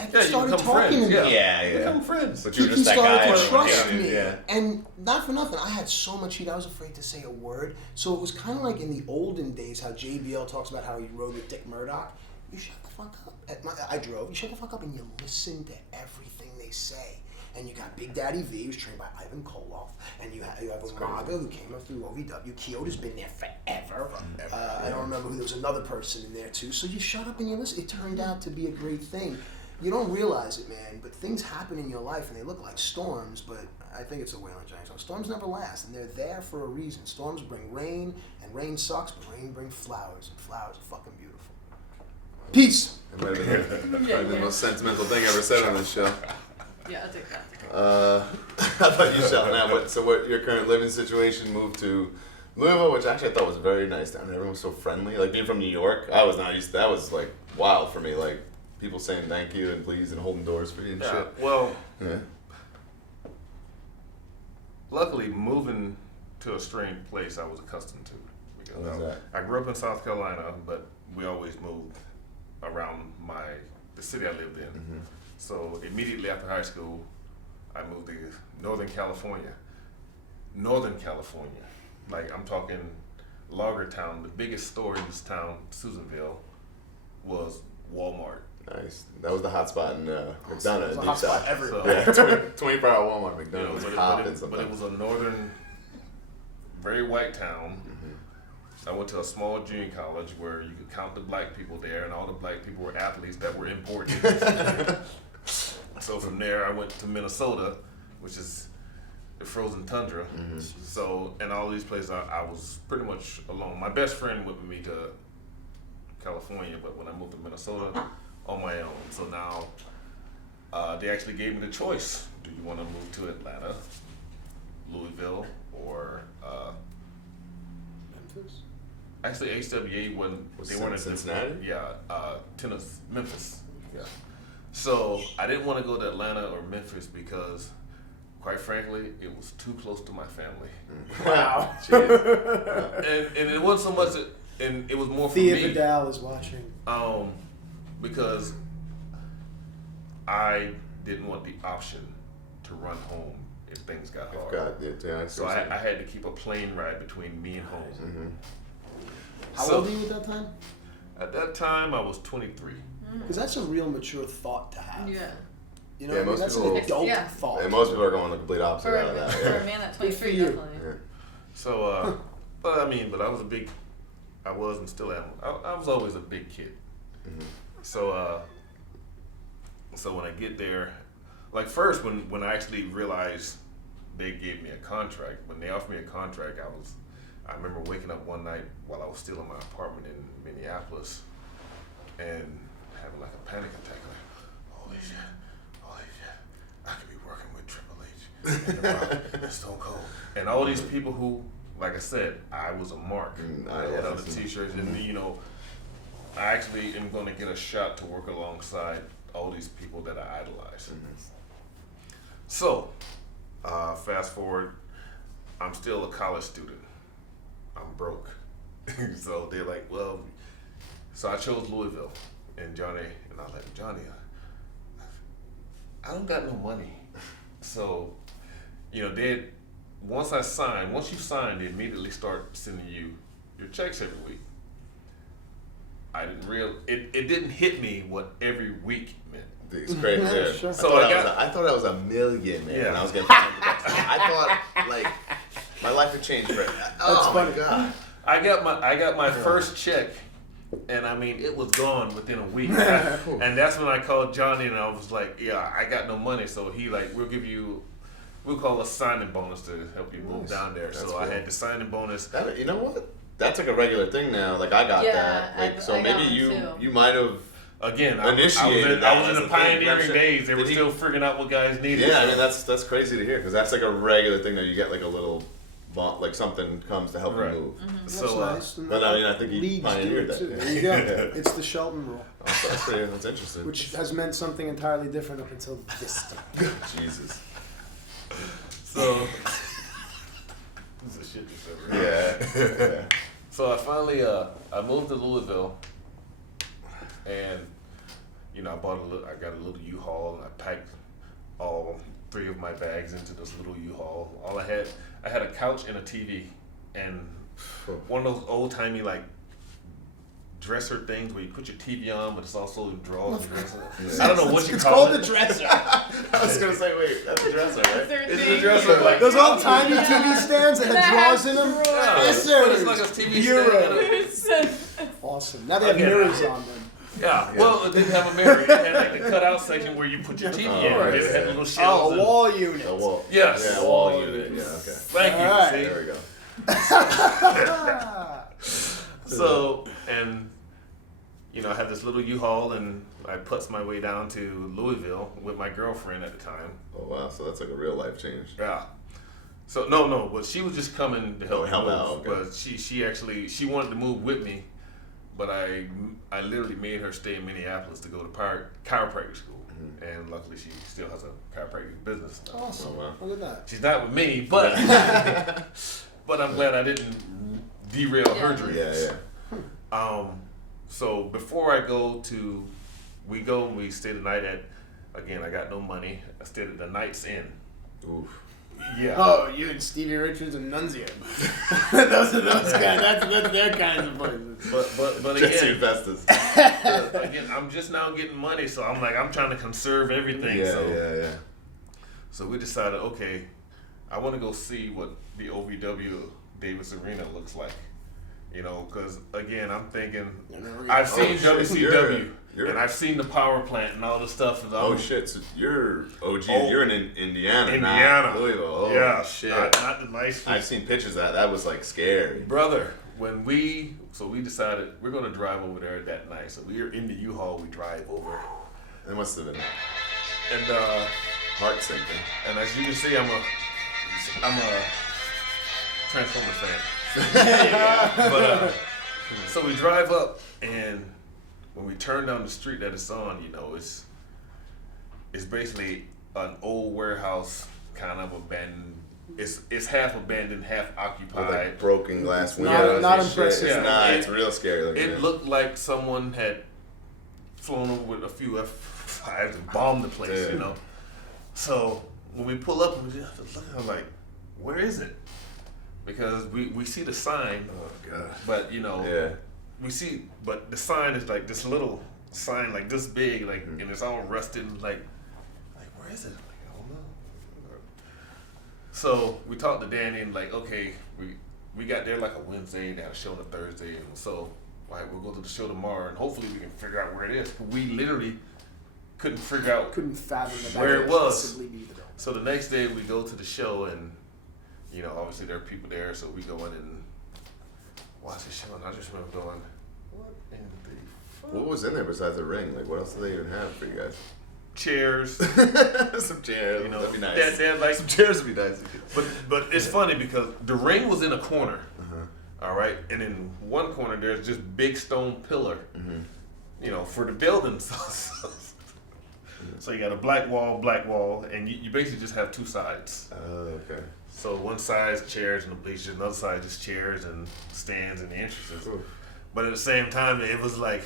I started talking to me. Yeah. Become friends. But you were He just that started guy. to trust me. Yeah. And not for nothing, I had so much heat, I was afraid to say a word. So it was kind of like in the olden days how JBL talks about how he rode with Dick Murdoch. You shut the fuck up. I drove. You shut the fuck up and you listen to everything they say. And you got Big Daddy V, who's trained by Ivan Koloff. And you have Umaga, who came up through OVW. Kyoto's been there forever. I don't remember who. There was another person in there, too. So you shut up and you listen. It turned out to be a great thing. You don't realize it, man, but things happen in your life and they look like storms, but I think it's a Waylon Jennings song. Storms never last, and they're there for a reason. Storms bring rain, and rain sucks, but rain brings flowers, and flowers are fucking beautiful. Peace! It might have been probably the most sentimental thing ever said on this show. Yeah, I'll take that. How about you, Shelton? What your current living situation? Moved to Lucha, which actually I thought was very nice down there. Everyone was so friendly. Like being from New York, I was not used to that. Was like wild for me. Like people saying thank you and please and holding doors for you and shit. Well, Yeah. luckily, moving to a strange place I was accustomed to. Because What was that? I grew up in South Carolina, but we always moved around the city I lived in. Mm-hmm. So immediately after high school, I moved to Northern California. Northern California. Like, I'm talking Lagertown. The biggest store in this town, Susanville, was Walmart. Nice. That was the hot spot in McDonough. It was a Deep hot spot South. everywhere. Yeah, 24-hour Walmart, McDonald's, but hopping it sometimes. was a northern, very white town. I went to a small junior college where you could count the black people there, and all the black people were athletes that were important. So from there, I went to Minnesota, which is the frozen tundra. So, and all these places, I was pretty much alone. My best friend went with me to California, but when I moved to Minnesota, on my own. So now they actually gave me the choice. Do you want to move to Atlanta, Louisville, or Memphis? actually HWA Was they weren't in Cincinnati? Tennessee, Memphis. Yeah. So I didn't want to go to Atlanta or Memphis because, quite frankly, it was too close to my family. Wow. and it wasn't so much, and it was more for Thea me. Vidal is watching. Because I didn't want the option to run home if things got hard. So I had to keep a plane ride between me and home. How old were you at that time? At that time, I was 23. Because that's a real mature thought to have. Yeah. You know, Yeah, what I mean? most That's people- an adult Yeah. thought. And most people are going the complete opposite For out of that. a man at 23, Good for you. definitely. Yeah. So, but I was I was and still am. I was always a big kid. So, so when I get there, like first when I actually realized they gave me a contract, when they offered me a contract, I remember waking up one night while I was still in my apartment in Minneapolis and having like a panic attack. Like, holy shit, I could be working with Triple H and The Rock and Stone Cold. And all these people who, like I said, I was a mark. I had other t-shirts and I actually am going to get a shot to work alongside all these people that I idolize. So, fast forward, I'm still a college student. I'm broke. So they're like, well, so I chose Louisville. And Johnny, and I was like, Johnny, I don't got no money. So, once you sign, they immediately start sending you your checks every week. It didn't hit me what every week meant. It's crazy. Yeah. Sure. So I thought that was $1 million, man. Yeah. And I was getting $500. I thought like my life would change for it. Oh my god. I got my first check, and I mean it was gone within a week. And that's when I called Johnny, and I was like, yeah, I got no money. So he like, we'll call a signing bonus to help you move down there. That's so cool. I had the signing bonus. You know what? That's like a regular thing now. Like I got that. Like so I got maybe one too. you might have. Again, Initiated I was that in as the a thing. pioneering days. They were Did he- still figuring out what guys needed. Yeah, I mean that's crazy to hear because that's like a regular thing that you get like a little, like something comes to help Right. you move. That's So, nice. And but I mean I think he leagues do pioneered it that. too. Yeah. There you go. It's the Shelton rule, That's interesting. which has meant something entirely different up until this time. Jesus. So this is shit just ever. Yeah. So I finally I moved to Louisville, and I got a little U-Haul, and I packed all 3 of my bags into this little U-Haul. All I had a couch and a TV, and one of those old timey like dresser things where you put your TV on, but it's also drawers and dresser. Yeah. I don't know what you It's call called it. the dresser. I was gonna say, wait, that's a dresser, right? It's the dresser, like Those old tiny TV stands that had drawers in them. yeah, Yes, but it's sir. like a TV Bureau. stand. Awesome. Now they have Again, mirrors on them. Yeah, well, it didn't have a mirror. It had like the cutout section where you put your TV in. right. It had little Oh, shelves. a wall unit. A wall. Yes. Yeah, wall unit. Yeah. Okay. Thank you. All right. See? There we go. So, and I had this little U-Haul, and I putz my way down to Louisville with my girlfriend at the time. Oh wow, so that's like a real life change. Yeah. So no, but she was just coming to help me help move. out, okay. But she actually wanted to move with me, but I literally made her stay in Minneapolis to go to chiropractic school, and luckily she still has a chiropractic business now. Awesome. Oh, wow. Look at that. She's not with me, but but I'm glad I didn't derail her dreams. Yeah. So before I go to, we stay the night at, again, I got no money. I stayed at the Knights Inn. Oof. Yeah. Oh, you and Stevie Richards and Nunzio. Those are those guys. That's their kinds of places. But Jesse again, Festus. again, I'm just now getting money, so I'm trying to conserve everything. Yeah. So we decided, okay, I want to go see what the OVW Davis Arena looks like. Because again, I'm thinking, I've seen WCW. And I've seen the power plant and all the stuff. Oh shit! So you're OG. Oh, you're in Indiana. Indiana. Not Louisville. Oh yeah, shit! Not the nice. I've seen pictures of that. That was like scary, brother. When we decided we're gonna drive over there that night. So we were in the U-Haul. We drive over. It must have been and heart sinking. And as you can see, I'm a Transformers fan. But so we drive up, and when we turn down the street that it's on, you know, it's basically an old warehouse, kind of abandoned. It's half abandoned, half occupied. With like broken glass windows. Not impressive. It's real scary looking. It looked like someone had flown over with a few F5s and bombed the place, you know. So when we pull up, we just look, I'm like, where is it? Because we see the sign. Oh god. But you know, we see, but the sign is like this little sign, like this big, like, and it's all rusted, like where is it? Like, I don't know. So we talked to Danny and like, okay, we got there like a Wednesday, they had a show on a Thursday, and so like we'll go to the show tomorrow, and hopefully we can figure out where it is. We literally couldn't fathom where it was. So the next day we go to the show, and you know, obviously there are people there, so we go in and watch the show, and I just remember going, what in the fuck? What was in there besides the ring? Like, what else do they even have for you guys? Chairs. Some chairs. You know, that'd be nice. That, like, some chairs would be nice. But it's funny because the ring was in a corner, all right? And in one corner, there's just big stone pillar, you know, for the building. So you got a black wall, and you basically just have two sides. Oh, okay. So one side is chairs and the bleachers, another side is chairs and stands and the entrances. Oof. But at the same time, it was like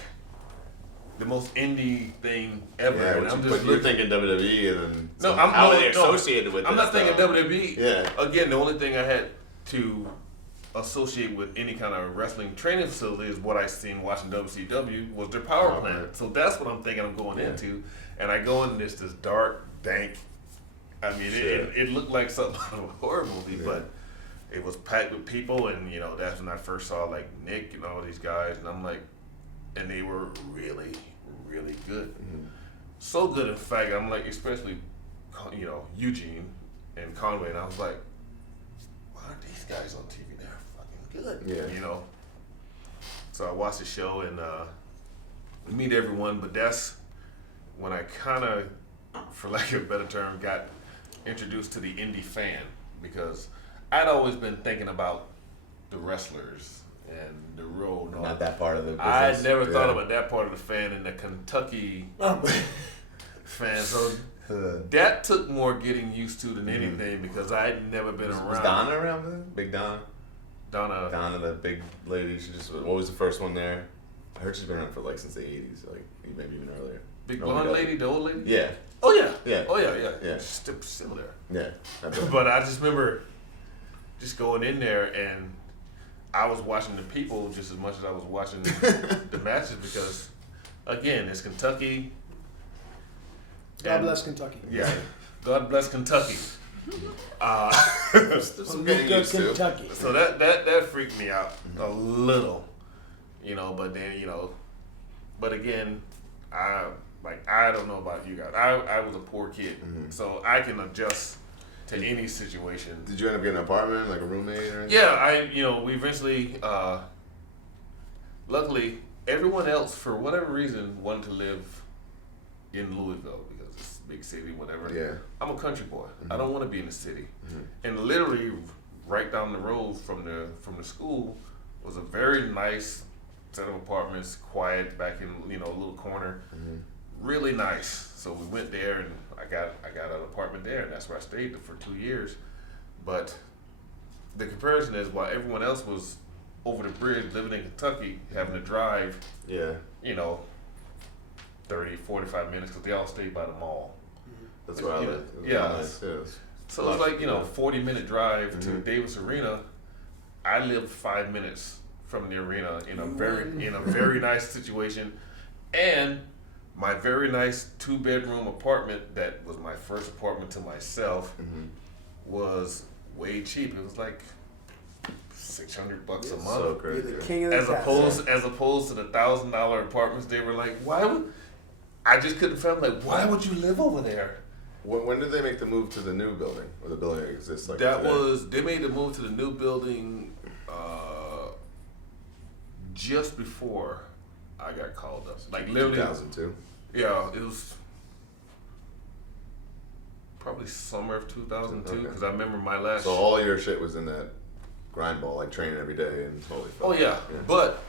the most indie thing ever. Yeah, and I'm just but you're thinking WWE, and then no, how are they associated with I'm this not thinking stuff? WWE. Yeah. Again, the only thing I had to associate with any kind of wrestling training facility is what I seen watching WCW was their power plant. Plant. So that's what I'm thinking I'm going into. And I go in this dark, dank. I mean, it looked like something out of a horror movie, but it was packed with people, and you know that's when I first saw like Nick and all these guys, and I'm like, and they were really, really good. So good, in fact, I'm like, especially, you know, Eugene and Conway, and I was like, why aren't these guys on TV? They're fucking good, you know. So I watched the show and meet everyone, but that's when I kind of, for lack of a better term, got introduced to the indie fan, because I'd always been thinking about the wrestlers and the road. Not that part of the business. I never thought about that part of the fan and the Kentucky fan. So that took more getting used to than anything, because I had never been around. Was Donna around then? Big Donna? Donna, the big lady. She just, what was the first one there? I heard she's been around for like since the 80s, like maybe even earlier. Big blonde lady, the old lady? Yeah. Oh yeah. Yeah. Oh yeah. Still similar. Yeah. But I just remember just going in there, and I was watching the people just as much as I was watching the matches, because again, it's Kentucky. God bless Kentucky. Yeah. God bless Kentucky. Some getting used to. Kentucky. So that freaked me out a little, you know. But then, you know, but again, I don't know about you guys. I was a poor kid, so I can adjust to any situation. Did you end up getting an apartment, like a roommate or anything? Yeah, we eventually, luckily, everyone else, for whatever reason, wanted to live in Louisville because it's a big city, whatever. Yeah. I'm a country boy. I don't want to be in the city. And literally, right down the road from the school was a very nice set of apartments, quiet, back in, you know, a little corner. Really nice. So we went there, and I got an apartment there, and that's where I stayed for 2 years. But the comparison is, while everyone else was over the bridge living in Kentucky, having to drive, you know, 30, 45 minutes, because they all stayed by the mall. That's where I live. Nice. So it's like, you know, 40-minute drive to Davis Arena. I lived 5 minutes from the arena in a very nice situation, and my very nice 2-bedroom apartment that was my first apartment to myself was way cheap. It was like $600 a month. So crazy. You're the king of the as opposed to the $1,000 apartments. They were like, why would I just couldn't fathom, like, why would you live over there? When did they make the move to the new building, or the building that exists? Like That today? was, they made the move to the new building just before I got called up. Like literally 2002. Yeah, it was probably summer of 2002 because I remember my last. So all your shit was in that grind ball, like training every day and holy fuck. Oh yeah, but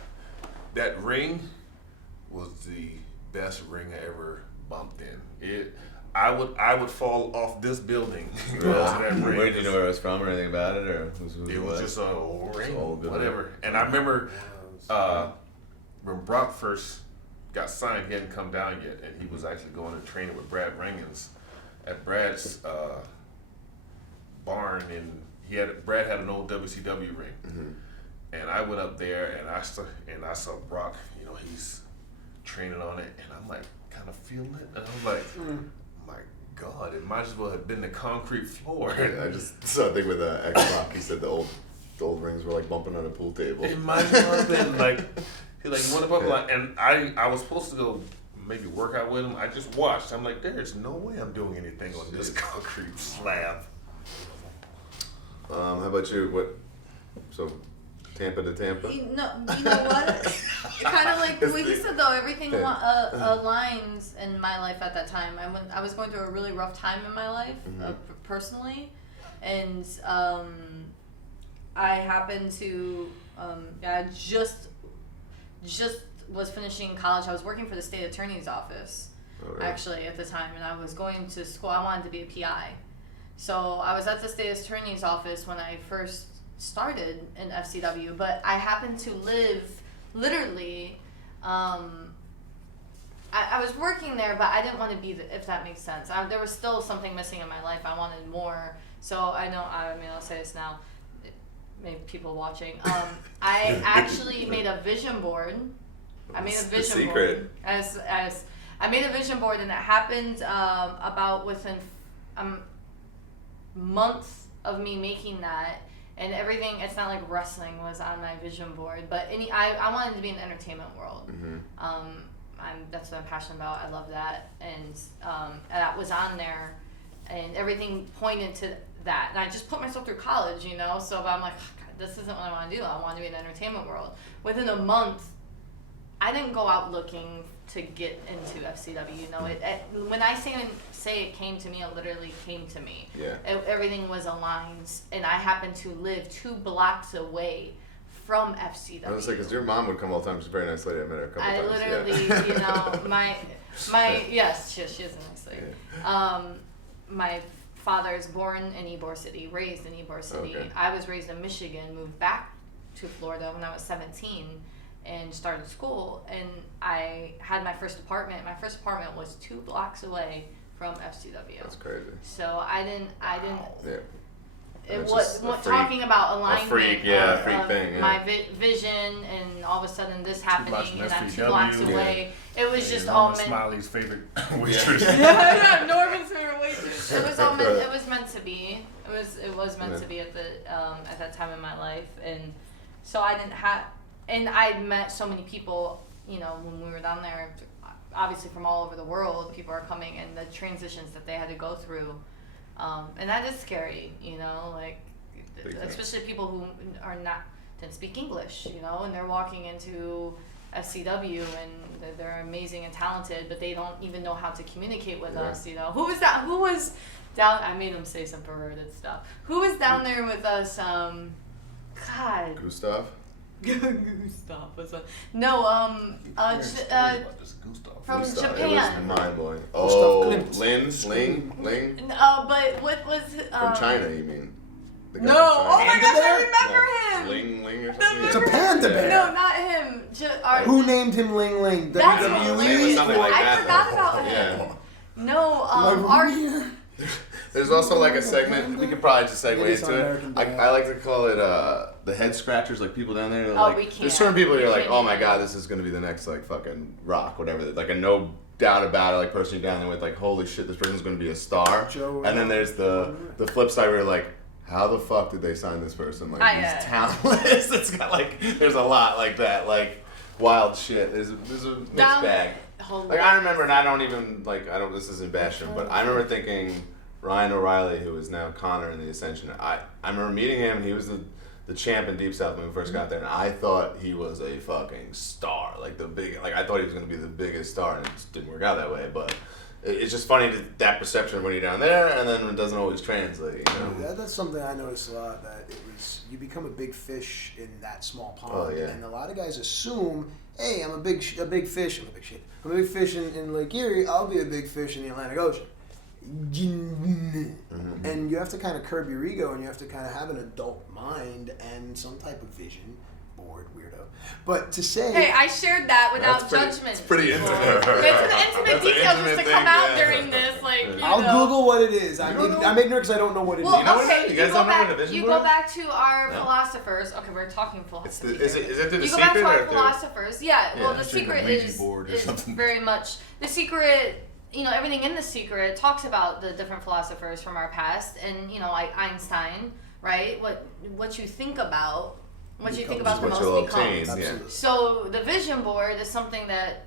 that ring was the best ring I ever bumped in. I would fall off this building. To that ring. Where did you know where it was from or anything about it, or it was just an old ring, whatever. Ring. And I remember when Brock first got signed, he hadn't come down yet, and he was actually going to training with Brad Rangens at Brad's barn, and Brad had an old WCW ring, and I went up there and I saw Brock, you know, he's training on it, and I'm like kind of feeling it, and I'm like, my God, it might as well have been the concrete floor. Yeah, I just saw a thing with X-Rock. He said the old rings were like bumping on a pool table. It might as well have been like. He like what about like, and I was supposed to go maybe work out with him. I just watched. I'm like, there's no way I'm doing anything on this concrete slab. How about you? What? So, Tampa to Tampa. You know what? Kind of like what he said though. Everything aligns in my life at that time. I was going through a really rough time in my life personally, and I happened to I just was finishing college. I was working for the state attorney's office, actually, at the time, and I was going to school. I wanted to be a PI. So I was at the state attorney's office when I first started in FCW, but I happened to live literally, I was working there, but I didn't want to be if that makes sense. There was still something missing in my life. I wanted more. So I'll say this now. Maybe people watching. I actually made a vision board. I made a vision board. As I made a vision board, and it happened about within months of me making that, and everything. It's not like wrestling was on my vision board, but I wanted to be in the entertainment world. That's what I'm passionate about. I love that, and that was on there, and everything pointed to that. And I just put myself through college, you know, so I'm like, God, this isn't what I want to do. I want to be in the entertainment world. Within a month, I didn't go out looking to get into FCW, you know. When I say it came to me, it literally came to me. Yeah. Everything was aligned, and I happened to live 2 blocks away from FCW. I was like, because your mom would come all the time. She's a very nice lady. I met her a couple times. I literally, you know, my yes, she is a nice lady. Yeah. My father is born in Ybor City, raised in Ybor City. Okay. I was raised in Michigan, moved back to Florida when I was 17 and started school, and I had my first apartment. My first apartment was 2 blocks away from FCW. That's crazy. So I didn't Yeah. it It's was just a freak- talking about alignment. freak thing, yeah. My vision, and all of a sudden this happening, and I'm 2 SVW, blocks yeah. away. It was just Norman all meant. Smiley's favorite waitress. Yeah, Norman's favorite waitress. It was all meant. It was meant to be. It was meant to be at that time in my life, and so I didn't have. And I met so many people, you know, when we were down there. Obviously, from all over the world, people are coming, and the transitions that they had to go through, and that is scary, you know, like especially people who didn't speak English, you know, and they're walking into FCW and they're amazing and talented, but they don't even know how to communicate with us, you know. Who was that? Who was down? I made them say some perverted stuff. Who was down there with us? God. Gustav? Gustav was no, from Gustav. Japan. It was mind blowing. Gustav Oh, Klimt. Ling? But what was From China, you mean? The guy No, from oh China? my gosh, I remember him. Ling or something? It's a panda bear. No, not him. Who named him Ling Ling? That's It was WWE? something like I that, forgot though. about him. Yeah. No, There's also like a segment, we could probably just segue It is on into American it. Dad. I like to call it the head scratchers, like people down there. Oh, Like, we can't. There's certain people you're We like, can't oh my even. god, this is going to be the next like fucking Rock, whatever. Like a no doubt about it, like person you're down there with, like holy shit, this person's going to be a star. Joe, and then there's the flip side where you're like, how the fuck did they sign this person? Like he's talentless. It's got like, there's a lot like that. Like wild shit. There's a mixed bag. Like I remember, and this isn't bashing, but I remember thinking Ryan O'Reilly, who is now Connor in the Ascension. I remember meeting him, and he was the champ in Deep South when we first got there, and I thought he was a fucking star, I thought he was gonna be the biggest star, and it just didn't work out that way. But it's just funny that perception when you're down there, and then it doesn't always translate. That's something I noticed a lot. That you become a big fish in that small pond, and a lot of guys assume, hey, I'm a big fish. I'm a big fish in Lake Erie. I'll be a big fish in the Atlantic Ocean. And you have to kind of curb your ego, and you have to kind of have an adult mind and some type of vision. Bored weirdo, but to say, hey, I shared that without judgment. It's pretty intimate. It's an intimate detail just to come out during this, I'll Google what it is. I'm ignorant because I don't know what it is. Well, okay, you guys don't know what a vision You board go back to our philosophers. Okay, we're talking philosophy. Is it the you secret? go back to our or philosophers. Yeah. Well, the secret is something. very much the secret. Everything in the secret talks about the different philosophers from our past, and like Einstein, right? What you think about. What you think about the most becomes. Yeah. So the vision board is something that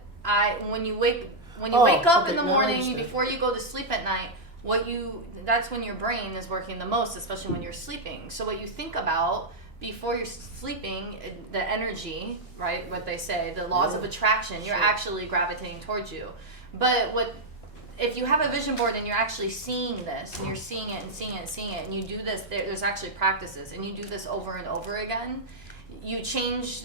when you wake up in the morning before you go to sleep at night, that's when your brain is working the most, especially when you're sleeping. So what you think about before you're sleeping, the energy, right? What they say, the laws of attraction, you're actually gravitating towards you. But if you have a vision board and you're actually seeing this, and you're seeing it and seeing it and seeing it, and you do this, there's actually practices, and you do this over and over again, you change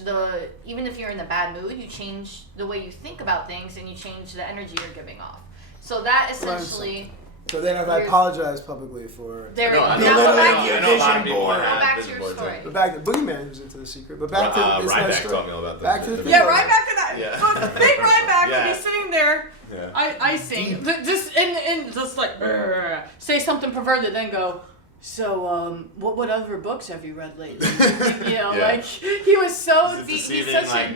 even if you're in a bad mood, you change the way you think about things, and you change the energy you're giving off. So that essentially... So then if I apologize publicly for... There we go. I Now go back to your vision board. Go back to your story. But back to Boogeyman was into the secret. But back to Ryback taught me all about back that. to the right back to that. Yeah. So the big Ryback would be sitting there. Yeah. I sing just and just like say something perverted, then go. So what other books have you read lately? Like he was so deep. He's such a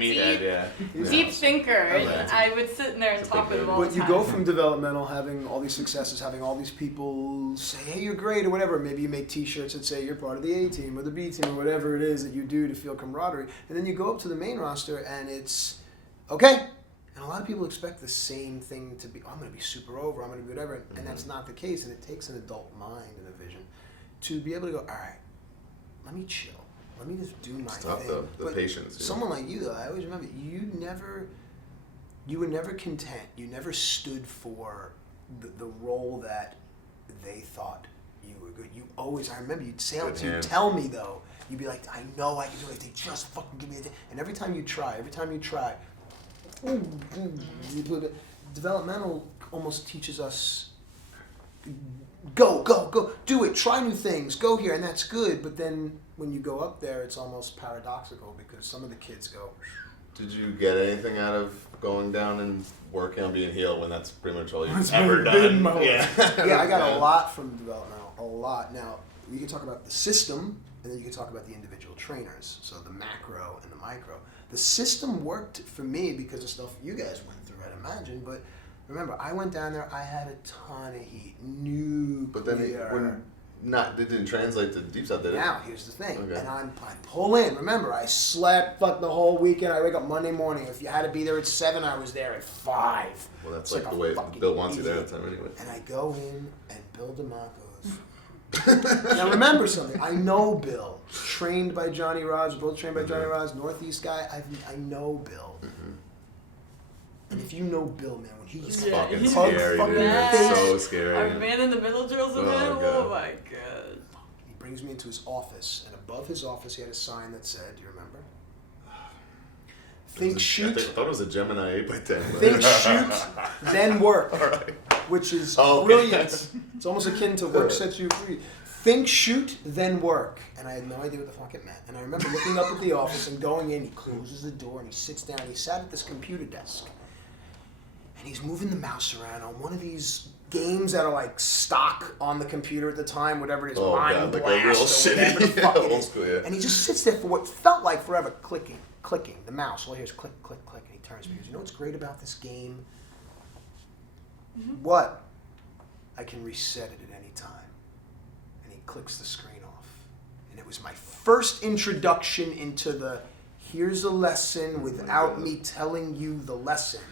deep thinker, and I would sit in there and talk with him all the time. But you go from developmental, having all these successes, having all these people say, "Hey, you're great," or whatever. Maybe you make T-shirts that say you're part of the A team or the B team or whatever it is that you do to feel camaraderie, and then you go up to the main roster and it's okay. And a lot of people expect the same thing to be, I'm going to be super over, I'm going to be whatever, and that's not the case, and it takes an adult mind and a vision to be able to go, all right, let me chill, let me just do my thing. The patience. Someone like you, though, I always remember, you were never content, you never stood for the role that they thought you were good. You always, I remember you'd say out to you, tell me, though, you'd be like, I know I can do it if they just fucking give me a thing. And every time you try, developmental almost teaches us go, do it, try new things, go here, and that's good. But then when you go up there, it's almost paradoxical because some of the kids go. Did you get anything out of going down and working on being heel when that's pretty much all you've ever done? Yeah, I got a lot from developmental, a lot. Now, you can talk about the system, and then you can talk about the individual trainers, so the macro and the micro. The system worked for me because of stuff you guys went through, I'd imagine. But remember, I went down there, I had a ton of heat. But then it didn't translate to Deep South, did it? Now, here's the thing. Okay. And I pull in. Remember, I slept the whole weekend. I wake up Monday morning. If you had to be there at 7, I was there at 5. Well, that's like the way Bill wants you there at the time anyway. And I go in, and Bill DeMarco's. Now remember something. I know Bill, trained by Johnny Rods, both trained by Johnny Rods, Northeast guy. I know Bill, and if you know Bill, man, when he's fucking scary, dude. It's so scary. Our man in the middle drills him in. Oh my god! He brings me into his office, and above his office, he had a sign that said, "Do you remember? Think, shoot." I thought it was a Gemini 8x10. Think, shoot, then work. Right. Which is brilliant. It's almost akin to work sets you free. Think, shoot, then work. And I had no idea what the fuck it meant. And I remember looking up at the office and going in. He closes the door and he sits down. He sat at this computer desk. And he's moving the mouse around on one of these games that are like stock on the computer at the time, whatever it is, Mind Blast or whatever the fuck it is. School, yeah. And he just sits there for what felt like forever, clicking. The mouse. All he hears click, click, click. And he turns to me and goes, you know what's great about this game? What? I can reset it at any time. And he clicks the screen off. And it was my first introduction into the here's a lesson without me telling you the lesson.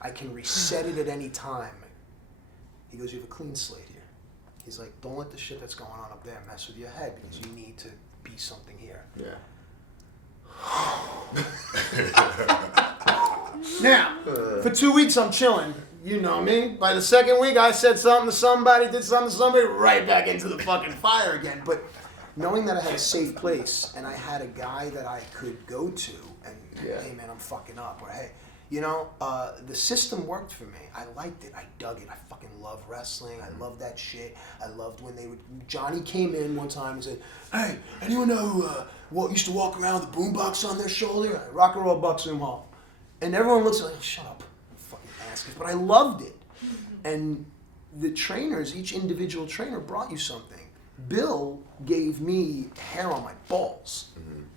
I can reset it at any time. He goes, you have a clean slate here. He's like, don't let the shit that's going on up there mess with your head because you need to be something here. Yeah. Now, for 2 weeks I'm chilling. You know me. By the second week, I said something to somebody, did something to somebody, right back into the fucking fire again. But knowing that I had a safe place and I had a guy that I could go to and, hey man, I'm fucking up, or hey, you know, the system worked for me. I liked it. I dug it. I fucking love wrestling. I love that shit. I loved when Johnny came in one time and said, hey, anyone know who used to walk around with a boombox on their shoulder? Rock and Roll Bucks in Hall. And everyone looks like, shut up, fucking asses. But I loved it. And the trainers, each individual trainer brought you something. Bill gave me hair on my balls.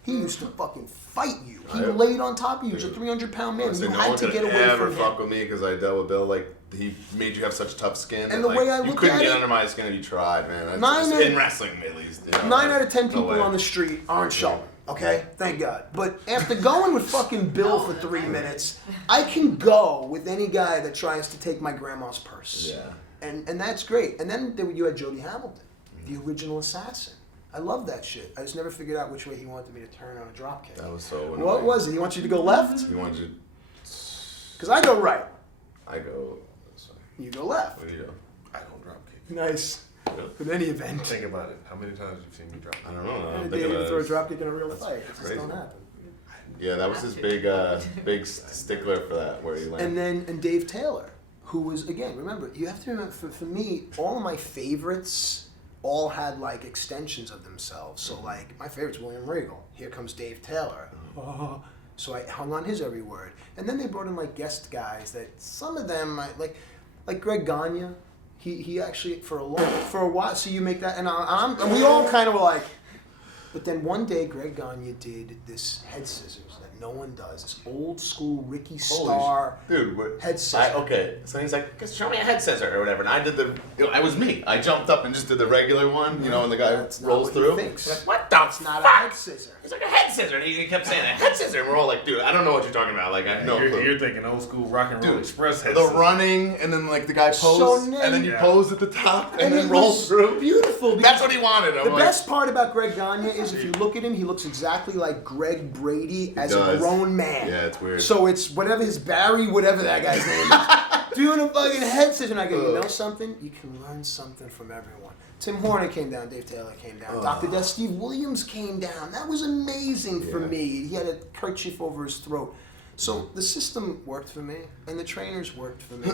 He used to fucking fight you. He laid on top of you. He was a 300-pound man. You had to get away from him. Never fuck with me because I dealt with Bill. Like, he made you have such tough skin. And the way I look at it, you couldn't get under my skin if you tried, man. In wrestling, at least. You know, 9 out of 10 people on the street aren't Shelton. Okay, thank God. But after going with fucking Bill for 3 minutes, I can go with any guy that tries to take my grandma's purse. Yeah. And that's great. And then you had Jody Hamilton, the original assassin. I love that shit. I just never figured out which way he wanted me to turn on a dropkick. That was so annoying. What was it? He wants you to go left? He wanted you... Because I go right. I go this way. You go left. What do you do? I don't drop kick. Nice. In any event. Think about it. How many times have you seen me drop kick? I don't know. I didn't even throw a dropkick in a real fight. It just crazy. don't happen. Yeah, that was his big stickler for that, where he landed. And Dave Taylor, who was, again, remember, you have to remember, for me, all of my favorites all had like extensions of themselves. So like my favorite's William Regal. Here comes Dave Taylor. So I hung on his every word. And then they brought in like guest guys that some of them like Greg Gagne. He actually for a while. So you make that and we all kind of were like. But then one day Greg Gagne did this head scissors that no one does. This old school Ricky Star head scissors. Okay, so he's like, show me a head scissor or whatever. And I did I was me. I jumped up and just did the regular one, you know, and the guy rolls through. Like, what the It's not a head scissor. It's like a head scissor. And he kept saying a head scissor. And we're all like, dude, I don't know what you're talking about. Like, I have no clue. You're thinking old school rock and roll express head The scissors. running, and then like the guy poses, and then you pose at the top, and then it rolls was through. Beautiful. That's what he wanted. The best part about Greg Gagne is if you look at him, he looks exactly like Greg Brady as a grown man. Yeah, it's weird. So it's whatever his Barry, whatever that guy's name is, doing a fucking head scissor. And I go, you know something? You can learn something from everyone. Tim Horner came down, Dave Taylor came down, Dr. Death Steve Williams came down. That was amazing for me. He had a kerchief over his throat. So the system worked for me, and the trainers worked for me.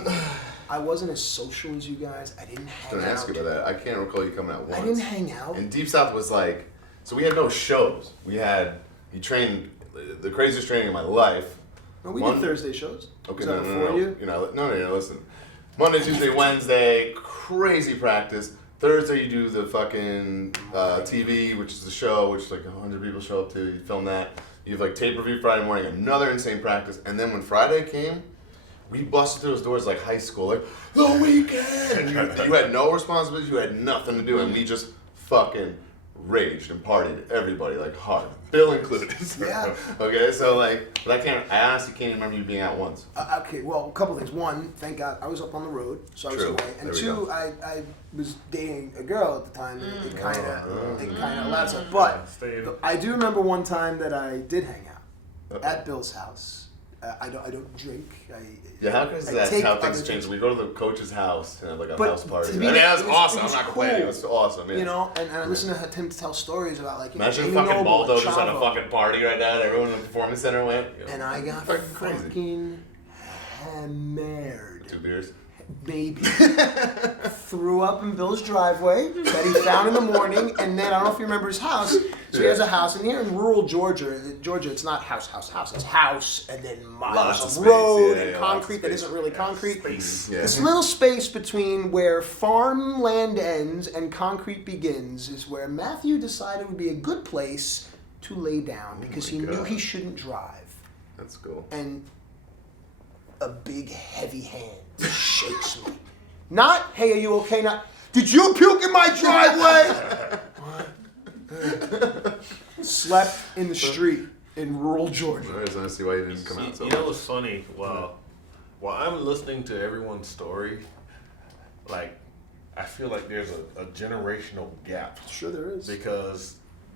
I wasn't as social as you guys. I didn't hang out. I was going to ask you about that. I can't recall you coming out once. I didn't hang out. And Deep South was like, so we had no shows. He trained the craziest training of my life. No, we did Thursday shows. Okay, was that before you? No, listen. Monday, Tuesday, Wednesday, crazy practice. Thursday you do the fucking TV, which is the show, which like 100 people show up to. You film that. You have like tape review Friday morning, another insane practice. And then when Friday came, we busted through those doors like high school, like, the weekend! You had no responsibilities, you had nothing to do, and we just fucking raged and partied, everybody, like hard. Bill included. Yeah. Okay, so like, but I honestly can't remember you being out once. Okay, well, a couple things. One, thank God, I was up on the road, so I was away. And two, I was dating a girl at the time, and it kind of allowed stuff. But I do remember one time that I did hang out at Bill's house. I don't drink. How crazy is that? How things change. We go to the coach's house and have like a house party. That was awesome. I'm not complaining. It was awesome. Yeah. You know, and I listen to him tell stories about like. Imagine fucking Baldo just had a fucking party right now. Everyone in the performance center went. And I got fucking hammered. 2 beers. Baby. Threw up in Bill's driveway that he found in the morning, and then I don't know if you remember his house. So he has a house, and here in rural Georgia, it's not house. It's house, and then miles of road and concrete that isn't really concrete. This little space between where farmland ends and concrete begins is where Matthew decided would be a good place to lay down because he knew he shouldn't drive. That's cool. And a big heavy hand shakes me. Not, hey, are you okay? Not, did you puke in my driveway? Slept in the street. in rural Georgia. I just want to see why he didn't come out so You know much. what's funny? While I'm listening to everyone's story, like, I feel like there's a generational gap. Sure there is. Because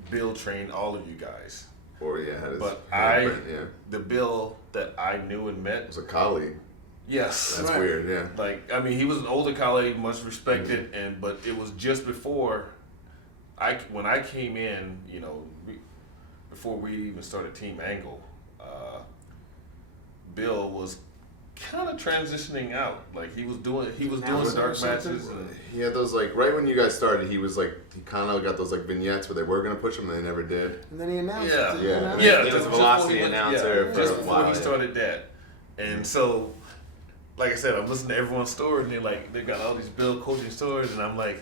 Bill trained all of you guys. Or had his But handprint, the Bill that I knew and it met, was a colleague. yes. That's Right. weird, yeah. Like, I mean, he was an older colleague, much respected, but it was just before when I came in, you know, before we even started Team Angle, Bill was kind of transitioning out. Like, he was doing dark matches, and He had those, like, right when you guys started, he kind of got those, like, vignettes where they were going to push him and they never did. And then he announced Yeah. it. Yeah. yeah, He was just a before Velocity he went- announcer for just a before while, he yeah. started that. And so, like I said, I'm listening to everyone's story, and they've got all these Bill coaching stories, and I'm like,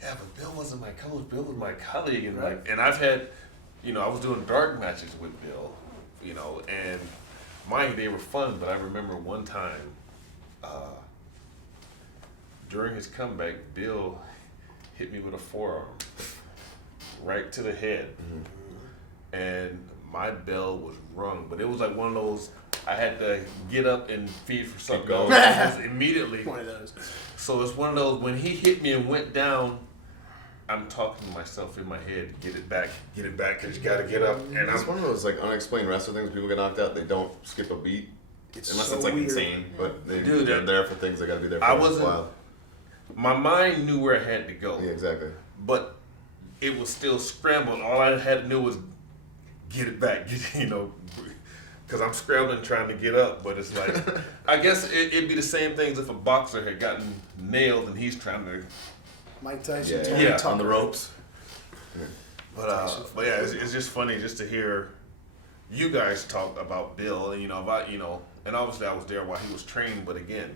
yeah, but Bill wasn't my coach. Bill was my colleague, and Right. and I've had, you know, I was doing dark matches with Bill, you know, and mind you, they were fun. But I remember one time, during his comeback, Bill hit me with a forearm right to the head, and my bell was rung. But it was like one of those. I had to get up and feed for something going. else immediately. One of those. So it's one of those, when he hit me and went down, I'm talking to myself in my head, get it back, because you got to get up. And It's I'm one of those, like, unexplained wrestling things. People get knocked out, they don't skip a beat. Unless so it's, like, weird. insane. But Dude, they're there for things they got to be there for. I It's wasn't- wild. my mind knew where I had to go, Yeah, exactly. but it was still scrambled. All I had to do was get it back, you know, because I'm scrambling trying to get up. But it's like, I guess it'd be the same things if a boxer had gotten nailed and he's trying to. Mike Tyson. Yeah, Tony yeah, Tucker. on the ropes. But yeah, it's just funny just to hear you guys talk about Bill, and and obviously I was there while he was training, but again,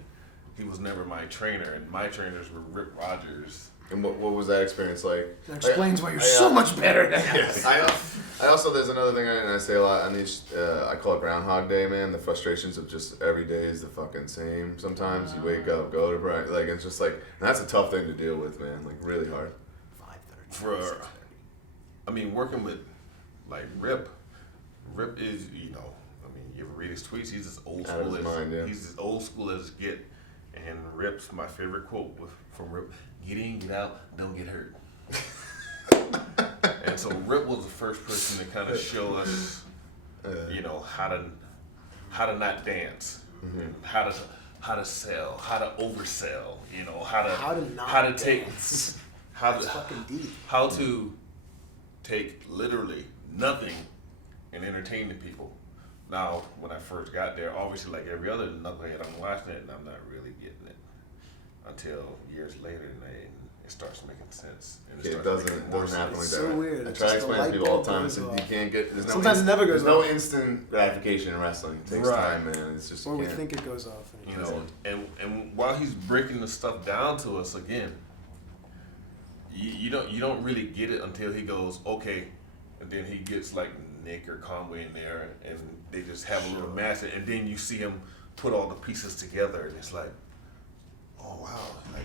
he was never my trainer, and my trainers were Rip Rogers. And what was that experience like? That explains why you're so much better now. Yes. I also, there's another thing I say a lot on these, I call it Groundhog Day, man. The frustrations of just every day is the fucking same. Sometimes you wake up, go to practice, like, it's just like, and that's a tough thing to deal with, man. Like, really hard. 5:30. I mean, working with like Rip is, you ever read his tweets? He's as old Out of school his as mind, yeah. he's as old school as get. And Rip's my favorite quote from Rip: "Get in, get out, don't get hurt." And so Rip was the first person to kind of show us, how to not dance, and how to sell, how to oversell, how to take literally nothing and entertain the people. Now, when I first got there, obviously like every other knucklehead, I'm watching it and I'm not really getting it until years later, and it starts making sense. And It starts doesn't making more happen like sense. that. So weird. I It's try to just the explain to light people all the bulb time. I goes said, off. you can't get. There's no Sometimes it never goes There's no off. instant gratification in wrestling. It takes Right. time, man. It's just Or you we can't. think it goes off. And it doesn't. And while he's breaking the stuff down to us again, you don't really get it until he goes, okay, and then he gets like Nick or Conway in there, and they just have a little match, and then you see him put all the pieces together, and it's like, oh wow, like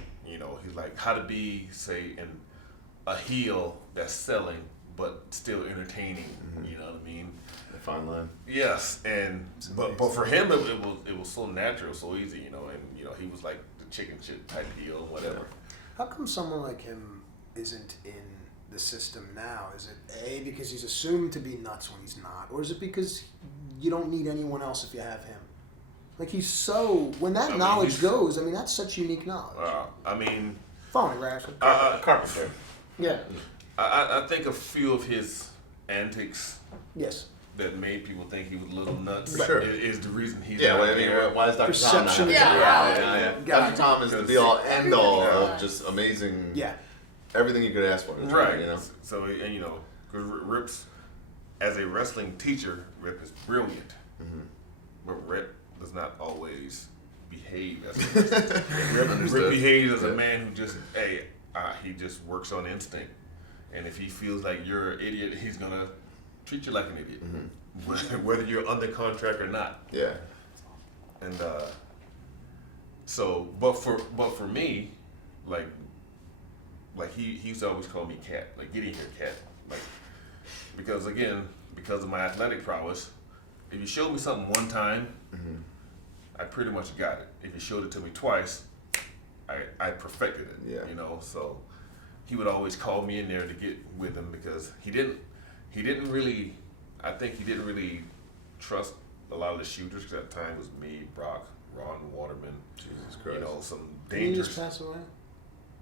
he's like how to be, say, a heel that's selling but still entertaining. You know what I mean? The fine line. Yes, and but for him it was so natural, so easy, and he was like the chicken shit type deal, whatever. How come someone like him isn't in the system now? Is it A, because he's assumed to be nuts when he's not, or is it because you don't need anyone else if you have him? Like when that knowledge goes, that's such unique knowledge. Phonograph. Carpenter. Yeah. I think a few of his antics Yes. that made people think he was a little nuts Sure. is the reason he's Yeah, not there. why is Dr. Tom not Perception having is yeah. reality. Dr. Tom is the be all end all Yeah. of just amazing. Yeah. Everything you could ask for. Right. So, and because Rip's, as a wrestling teacher, Rip is brilliant. But Rip does not always behave as a wrestler. Rip behaves as a man who just, he just works on instinct. And if he feels like you're an idiot, he's going to treat you like an idiot. Whether you're under contract or not. Yeah. And but for me, like he used to always call me Cat, like get in here, Cat, like because again, because of my athletic prowess, if you showed me something one time, I pretty much got it. If you showed it to me twice, I perfected it. Yeah. You know, so he would always call me in there to get with him because he didn't really trust a lot of the shooters. 'Cause at the time it was me, Brock, Ron Waterman. Jesus Christ. You know, some Didn't he dangerous. just pass away?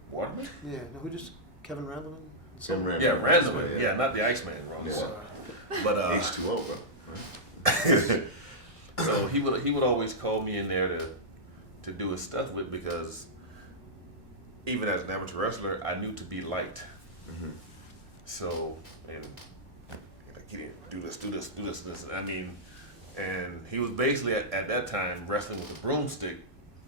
Waterman? Yeah. No, who just Kevin Randleman? Tim Randleman. Yeah, Randleman. Yeah, not the Iceman, Ron. Yeah. Waterman. But H2O, bro. so he would always call me in there to do his stuff with, because even as an amateur wrestler, I knew to be liked. So, and like, he didn't do this. I mean, and he was basically at that time wrestling with a broomstick,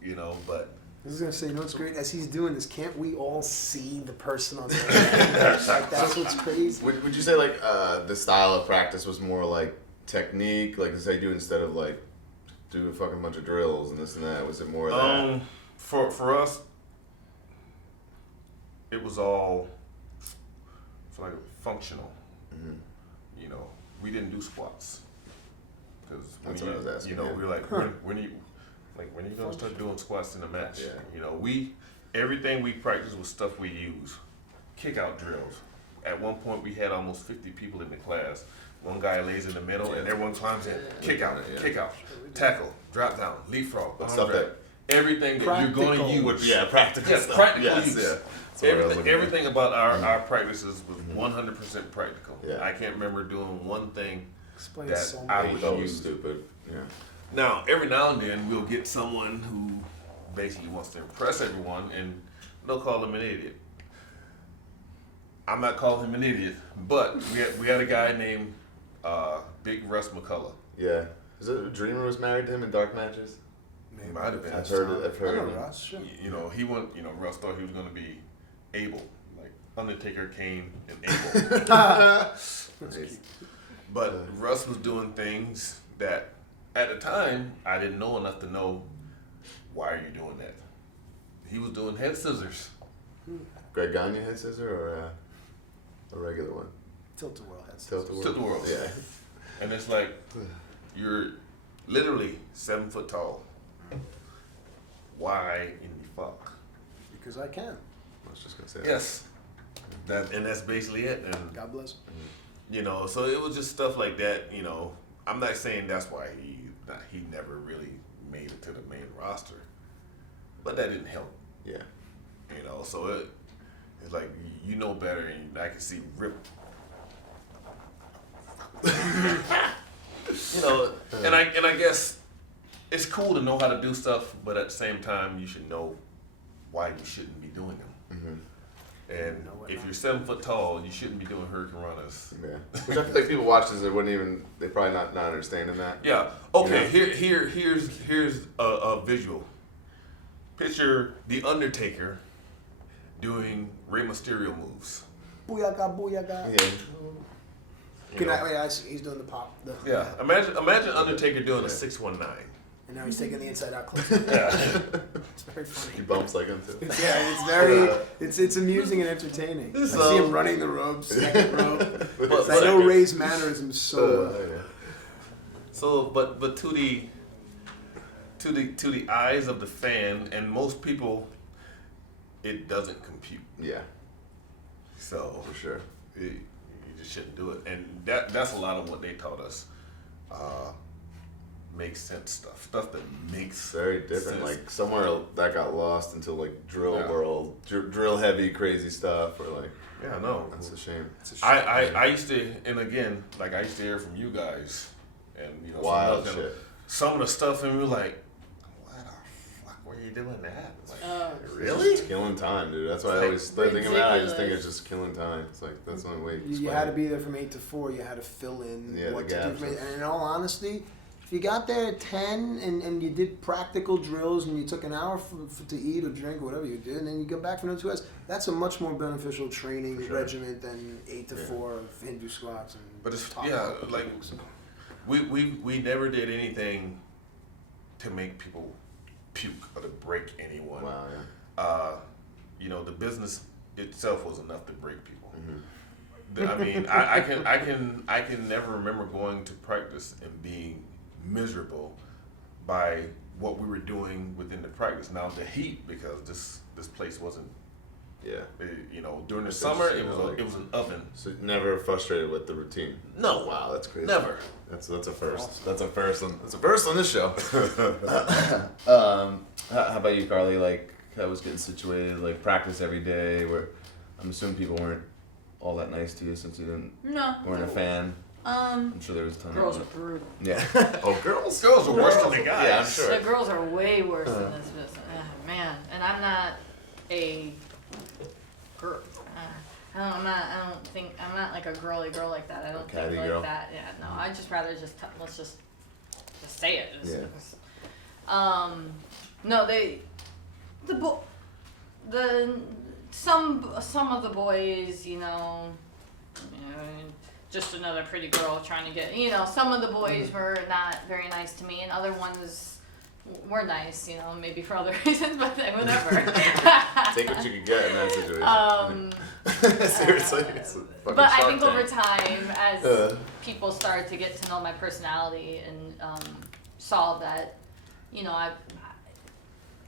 you know. But I was gonna say, you know what's great? As he's doing this, can't we all see the person on the end? Like, that's what's crazy. Would you say like the style of practice was more like technique, like this I do instead of like do a fucking bunch of drills and this and that? Was it more of that? For us, it was all like functional. You know, we didn't do squats because That's what I was asking, you know, yeah. we were like, when are you gonna start doing squats in the match? Yeah. You know, everything we practiced was stuff we use. Kick out drills. At one point, we had almost 50 people in the class. One guy lays in the middle, and everyone climbs in. Kick out, tackle, drop down, leapfrog, But arm stuff drag. Everything that you're going to Practical. use. Yeah, practical Yes, stuff. practical Yes, use. yeah. That's what I was looking for. Everything about our practices was 100% practical. Yeah. I can't remember doing one thing Explains that so I much. would That was use. stupid. Yeah. Now, every now and then, we'll get someone who basically wants to impress everyone, and they'll call him an idiot. I'm not calling him an idiot, but we had a guy named Big Russ McCullough. Yeah. Is it Dreamer was married to him in dark matches? He might have been. I've heard it. I've I heard know it. Ross, sure. You know, he went. You know, Russ thought he was going to be Abel, like Undertaker, Kane, and Abel. Nice. But Russ was doing things that, at the time, I didn't know enough to know. Why are you doing that? He was doing head scissors. Greg Gagne head scissor or a regular one? Tilt-a-whirl heads. Tilt-a-whirl. Yeah. And it's like, you're literally 7 foot tall. Why in the fuck? Because I can. I was just gonna say Yes. That's basically it. And God bless. you know, so it was just stuff like that. You know, I'm not saying that's why he never really made it to the main roster, but that didn't help. Yeah. You know, so it's like, you know better, and I can see Rip. You know, and I guess it's cool to know how to do stuff, but at the same time, you should know why you shouldn't be doing them. And if you're 7 foot tall, you shouldn't be doing Hurricane Runners. Yeah. Which I feel like people watch this, they probably not understanding that. Yeah. Okay. You know? Here's a visual. Picture the Undertaker doing Rey Mysterio moves. Booyaka, booyaka. Yeah. Good night. Wait, he's doing the pop. Yeah. Imagine Undertaker doing a 619. And now he's taking the inside out clip. Yeah. It's very funny. He bumps like him too. Yeah, it's very, it's amusing and entertaining. I see him running the ropes, second rope. But I know Ray's mannerisms so well. Yeah. So, but to the eyes of the fan and most people, it doesn't compute. Yeah, So for sure. you just shouldn't do it, and that's a lot of what they taught us. Makes sense stuff that makes Very different. sense. Like somewhere that got lost into like drill Yeah. world, drill heavy, crazy stuff. Or like, Yeah, I know. that's a shame. I used to, and again, like I used to hear from you guys, and you know, Wild some of the- shit. Some of the stuff, and we were like, "Why the fuck were you doing that?" Like, Really? It's killing time, dude. That's why I always think about it. I just think ridiculous. it's just killing time. It's like that's the only way. You had to be there from 8 to 4. You had to fill in Yeah, what the to do. gaps. And in all honesty, if you got there at 10 and you did practical drills and you took an hour to eat or drink or whatever you did, and then you come back for another 2 hours, that's a much more beneficial training For sure. regimen than 8 to Yeah. 4 Hindu squats. And But it's top yeah, rope. like we never did anything to make people puke or to break anyone. Wow. Yeah. You know, the business itself was enough to break people. I mean, I can never remember going to practice and being miserable by what we were doing within the practice. Now the heat, because this place wasn't. Yeah. During the summer it was an oven. So never frustrated with the routine. No. Wow, that's crazy. Never. That's a first. Awesome. That's a first on this show. How about you, Karlee? Like, how was getting situated? Like, practice every day. Where I'm assuming people weren't all that nice to you since you weren't a fan. I'm sure there was a ton girls of are brutal. Yeah. Oh, girls? Girls are worse than the guys. Yeah, I'm sure. The girls are way worse than this business. Oh, man, and I'm not a girl. I'm not like a girly girl like that. I don't think like girl. That. Yeah, no. I just rather let's just say it. No, some of the boys, just another pretty girl trying to get, some of the boys were not very nice to me, and other ones were nice, maybe for other reasons, but whatever. Take what you can get in that situation. Seriously. But I think over time, as people started to get to know my personality and saw that,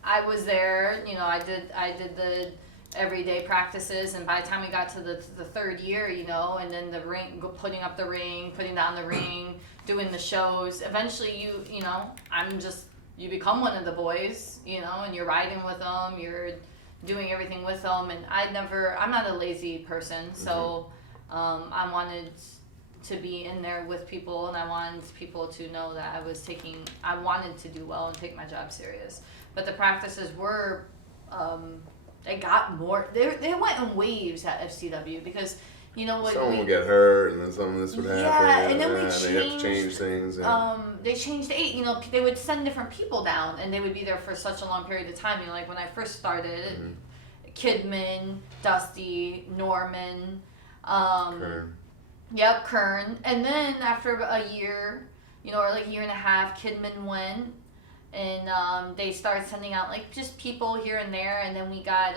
I was there, I did the everyday practices, and by the time we got to the third year, and then the ring, putting up the ring, putting down the ring, doing the shows, eventually you become one of the boys, and you're riding with them, you're doing everything with them, and I'm not a lazy person, so I wanted to be in there with people, and I wanted people to know that I wanted to do well and take my job serious. But the practices were, they got more, they went in waves at FCW, because someone would get hurt, and then some of this would happen. Yeah, and then they have to change things. Yeah. They changed 8. They would send different people down, and they would be there for such a long period of time. Like when I first started, Kidman, Dusty, Norman, Kern. Yep, Kern. And then after a year, or like a year and a half, Kidman went, and they started sending out like just people here and there, and then we got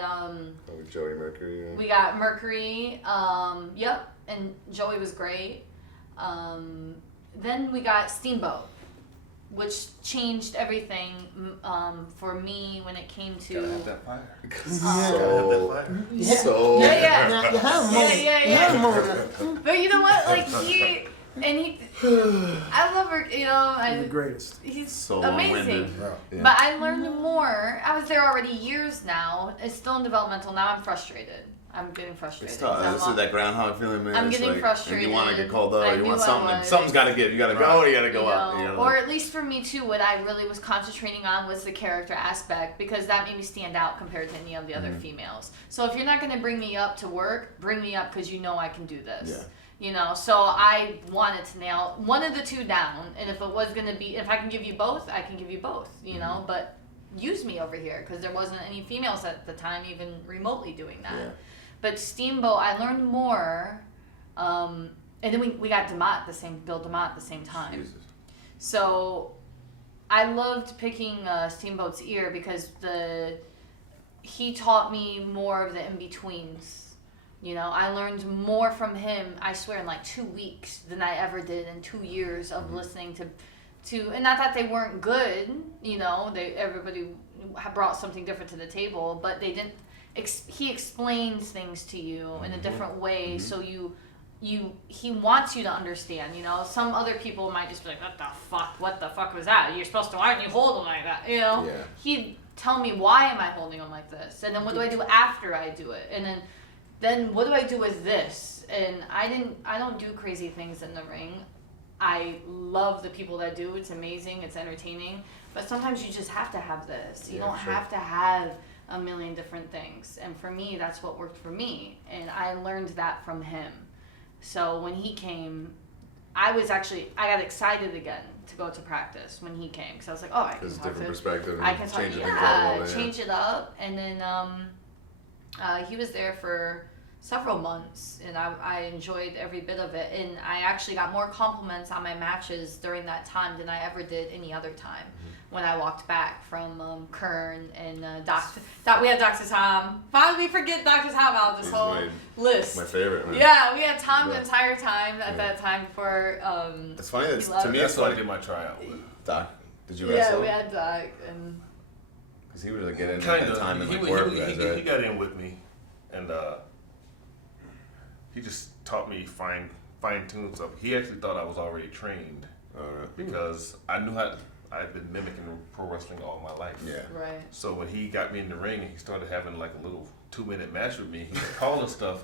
Joey Mercury. Yeah. We got Mercury, yep, and Joey was great. Then we got Steamboat, which changed everything for me when it came to. Gotta have that fire. Yeah. But you know what? Like I love her. The greatest. He's so amazing. Yeah. But I learned more. I was there already years now. It's still in developmental. Now I'm frustrated. I'm getting frustrated. It's tough. This is that groundhog feeling, man. I'm getting frustrated. And you want to get called up. You want something. Something's got to give. You got to go, or you got to go up. Or at least for me too, what I really was concentrating on was the character aspect, because that made me stand out compared to any of the other females. So if you're not going to bring me up to work, bring me up because I can do this. Yeah. So I wanted to nail one of the two down, and if it was going to be, if I can give you both, I can give you both. But use me over here, because there wasn't any females at the time even remotely doing that. Yeah. But Steamboat, I learned more, and then we got Bill DeMott at the same time. Jesus. So I loved picking Steamboat's ear, because he taught me more of the in-betweens. I learned more from him, I swear, in like 2 weeks than I ever did in 2 years of listening to, and not that they weren't good, everybody brought something different to the table, but they didn't. He explains things to you in a different way, so he wants you to understand. Some other people might just be like, what the fuck was that? You're supposed to, why don't you hold them like that? Yeah. He'd tell me, why am I holding them like this? And then what do I do after I do it? And then what do I do with this? And I don't do crazy things in the ring. I love the people that do. It's amazing. It's entertaining. But sometimes you just have to have this. You don't have to have a million different things, and for me that's what worked for me, and I learned that from him. So when he came, I got excited again to go to practice when he came, because I was like, I can talk perspective. I can talk, change it up. And then he was there for several months, and I enjoyed every bit of it. And I actually got more compliments on my matches during that time than I ever did any other time. When I walked back from Kern and we had Dr. Tom. Why did we forget Dr. Tom out of this whole list? My favorite, man. Yeah, we had Tom the entire time at that time before. It's funny. To me, that's what I did my tryout with. Doc, did you wrestle? Yeah, we had Doc, and because he would really get in Kind at of. that time and He got in with me, and he just taught me fine tune stuff. He actually thought I was already trained because I knew how. I've been mimicking pro wrestling all my life. Yeah. right. So when he got me in the ring and he started having like a little 2-minute match with me, he was calling stuff,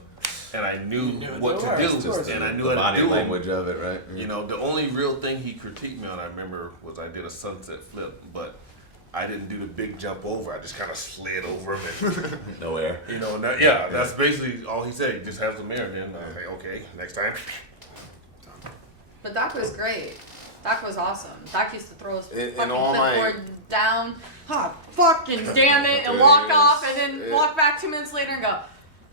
and I knew what to do, and I knew how to do body language of it, right? You know, the only real thing he critiqued me on, I remember, was I did a sunset flip, but I didn't do the big jump over. I just kind of slid over him. And, No air. you know, that's basically all he said. He just has some air. Then I was like, okay, next time. But Doc was great. Doc was awesome. Doc used to throw his fucking all clipboard down. Oh, fucking damn it. And walk off and then walk back 2 minutes later and go,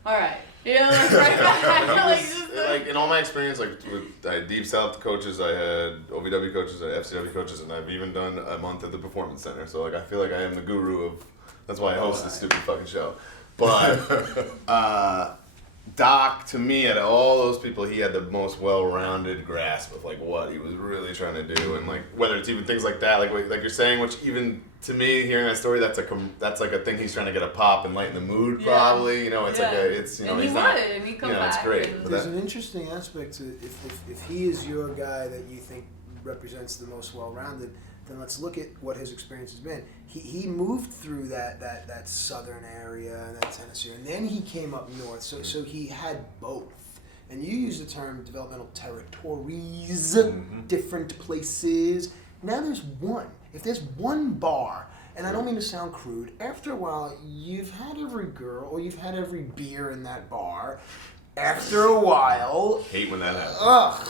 all right. You know, like right back. Like in all my experience, like with Deep South coaches, I had OVW coaches, I had FCW coaches, and I've even done a month at the Performance Center. So like I feel like I am the guru of. That's why I host this stupid fucking show. But Doc, to me, out of all those people, he had the most well-rounded grasp of like what he was really trying to do, and like whether it's even things like that, like you're saying, which even to me, hearing that story, that's like a thing he's trying to get a pop and lighten the mood, probably. You know, it's like it's you know, and he's he not. would, and he'd come you know, back. it's great. There's an interesting aspect to if he is your guy that you think represents the most well-rounded, then let's look at what his experience has been. He moved through that southern area and that Tennessee, and then he came up north. So he had both. And you use the term developmental territories, different places. Now there's one. If there's one bar, and I don't mean to sound crude, after a while you've had every girl or you've had every beer in that bar. After a while, Hate when that happens. ugh.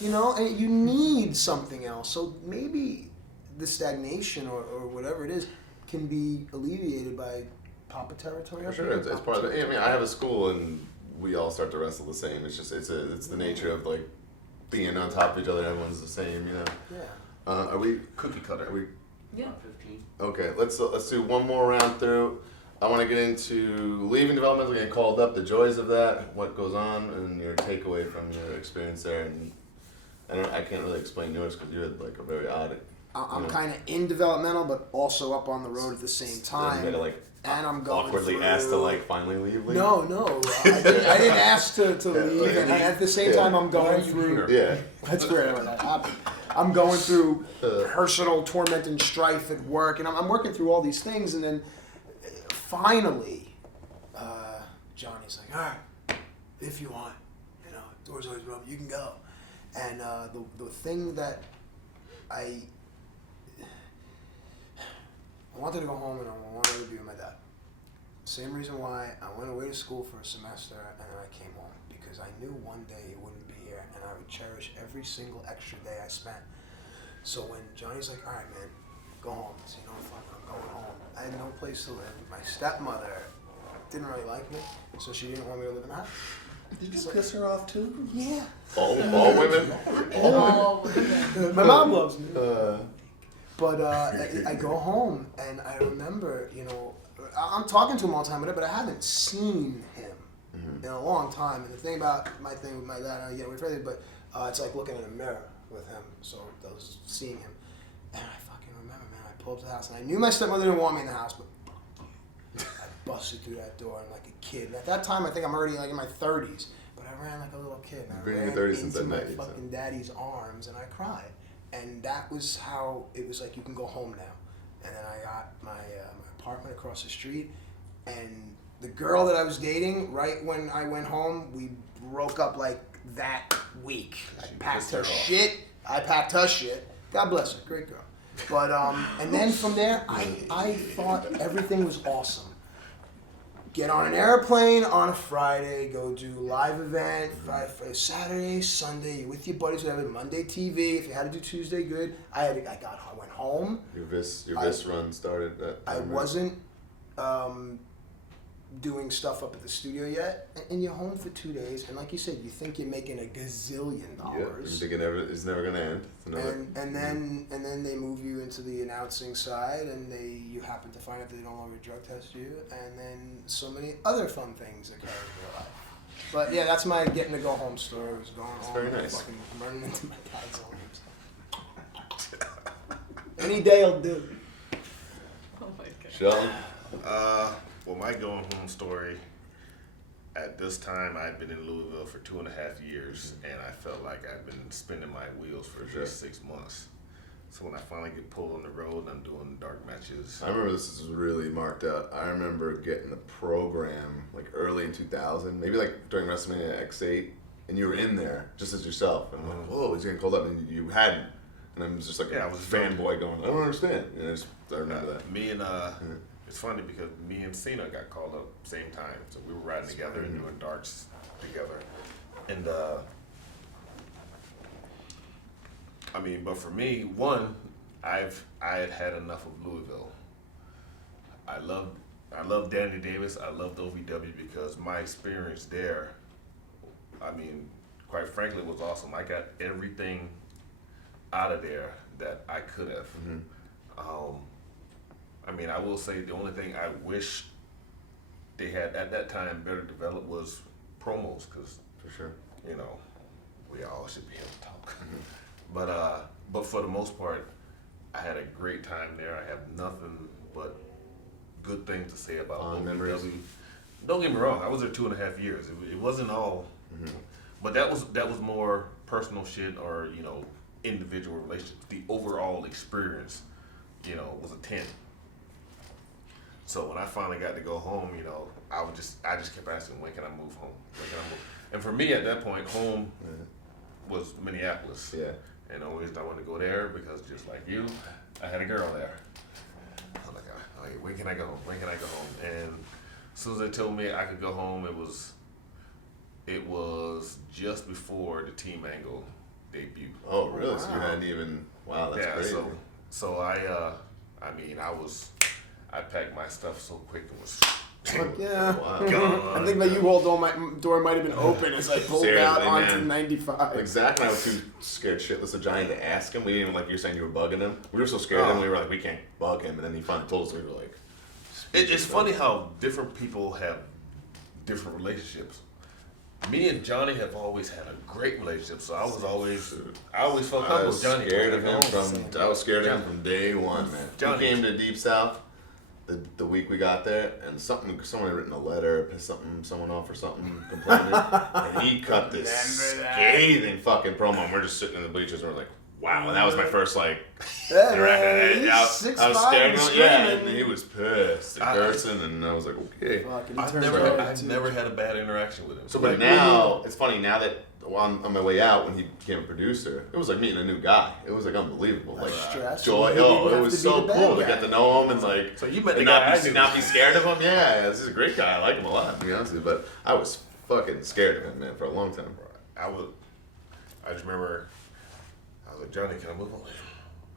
You know, and you need something else. So maybe the stagnation or whatever it is can be alleviated by Papa territory. For sure, it's part of it. I mean, I have a school and we all start to wrestle the same. It's just it's the nature of like being on top of each other. Everyone's the same, you know. Yeah. Are we Cookie cutter. Are we? Yeah. 15. Okay, let's do one more round through. I want to get into leaving developmental, getting called up, the joys of that, what goes on, and your takeaway from your experience there. And I can't really explain yours because you had like a very odd. I'm kind of in developmental, but also up on the road at the same time. You gotta like and I'm going awkwardly through... asked to like finally leave. No, I didn't ask to leave, and at the same time I'm going through. Yeah. That's where that happened. I'm going through personal torment and strife at work, and I'm working through all these things, and then finally, Johnny's like, all right, if you want, you know, door's always open, you can go. And the thing that I wanted to go home and I wanted to be with my dad. Same reason why I went away to school for a semester and then I came home, because I knew one day he wouldn't be here and I would cherish every single extra day I spent. So when Johnny's like, all right, man, go home. I said, you know, fuck, I'm going home. I had no place to live. My stepmother didn't really like me, so she didn't want me to live in the house. Did you piss her off too? Yeah. All women. My mom loves me. But I go home and I remember, you know, I'm talking to him all the time, but I haven't seen him in a long time. And the thing about my thing with my dad, I get away from it, but it's like looking in a mirror with him. So I was seeing him. And I fucking remember, man, I pulled up to the house and I knew my stepmother didn't want me in the house, but fuck you. I busted through that door and like a kid. And at that time, I think I'm already like in my 30s, but I ran like a little kid. And I Been in ran your 30s since into I my met you, fucking daddy's arms and I cried. And that was how it was like, you can go home now. And then I got my apartment across the street. And the girl that I was dating, right when I went home, we broke up like that week. I packed her shit. I packed her shit. God bless her. Great girl. But, and then from there, I thought everything was awesome. Get on an airplane on a Friday, go do live event, Friday, Saturday, Sunday, you're with your buddies, whatever, Monday TV, if you had to do Tuesday, good. I went home. Your Vis run started at I wasn't doing stuff up at the studio yet, and you're home for 2 days, and like you said, you think you're making $1 gazillion. Yeah, you think it's never gonna end. And then they move you into the announcing side, and you happen to find out they no longer drug test you, and then so many other fun things occur in your life. But yeah, that's my getting to go home story. It was going home. Very nice. Fucking running into my dad's arms. Any day will do. Oh my god. Shelton? Well, my going home story, at this time, I'd been in Louisville for 2.5 years, and I felt like I'd been spinning my wheels for just 6 months. So when I finally get pulled on the road and I'm doing dark matches. I remember this is really marked out. I remember getting the program like early in 2000, maybe like during WrestleMania X8, and you were in there just as yourself. And I'm like, whoa, he's getting called up, and you hadn't. And I was just like, I was fanboy going, I don't understand. And I remember that. Me and it's funny because me and Cena got called up same time, so we were riding together and doing darts together. And I mean, but for me, one, I had enough of Louisville. I love Danny Davis. I loved OVW because my experience there, I mean, quite frankly, was awesome. I got everything out of there that I could have. I mean, I will say the only thing I wish they had at that time better developed was promos, because For sure. you know, we all should be able to talk. But for the most part, I had a great time there. I have nothing but good things to say about OVW. Memories. Don't get me wrong, I was there 2.5 years. It wasn't all, but that was more personal shit or individual relationships. The overall experience, was a 10. So when I finally got to go home, I just kept asking, when can I move home? When can I move? And for me at that point, home was Minneapolis. Yeah. And the only reason I wanted to go there because just like you, I had a girl there. I was like, oh, when can I go home? When can I go home? And as soon as they told me I could go home, it was just before the Team Angle debut. Oh, really? Wow. So you hadn't even, wow, that's crazy. So I packed my stuff so quick and was Yeah. Wow. I think my U-Haul door might have been open as I pulled Seriously, out onto man. 95. Like Zach and I were too scared shitless of Johnny to ask him. We didn't even, like you're saying, you were bugging him. We were so scared of him, we were like, we can't bug him. And then he finally told us, we were like... It's funny how different people have different relationships. Me and Johnny have always had a great relationship, so I always felt comfortable with Johnny. I was scared of him from day one, man. Johnny. He came to Deep South the week we got there, and someone had written a letter, pissed someone off or something, complaining, and he cut this scathing fucking promo, and we're just sitting in the bleachers, and we're like, wow, and that was my first, like, Yeah, I he's was scared of him, screaming. and he was pissed and cursing, and I was like, okay. I've never had a bad interaction with him. So, but now, it's funny, now that on my way out, when he became a producer, it was like meeting a new guy. It was like unbelievable. Like stress. joy. You didn't It have was to be so the bad cool to guy. get to know him and like. So you met the and guy I knew. not be scared of him. Yeah, this is a great guy. I like him a lot, to be honest with you. But I was fucking scared of him, man, for a long time. I just remember, I was like, Johnny, can I move on?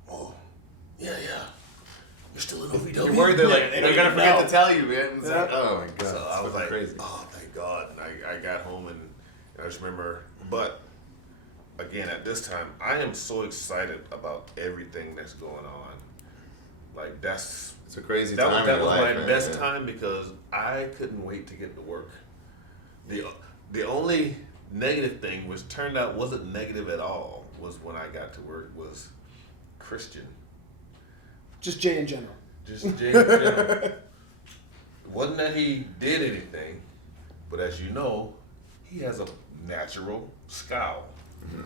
Oh, yeah. You're still in OVW. You're worried they're gonna forget to tell you, man. It's like, oh my god. So I was like, crazy. oh, thank God. And I got home and I just remember, but again, at this time, I am so excited about everything that's going on. Like It's a crazy time. That in was your my life, best man. time because I couldn't wait to get to work. The only negative thing, which turned out wasn't negative at all, was when I got to work was Christian. Just Jay in general. Just Jay in general. It wasn't that he did anything, but as you know, he has a natural scowl.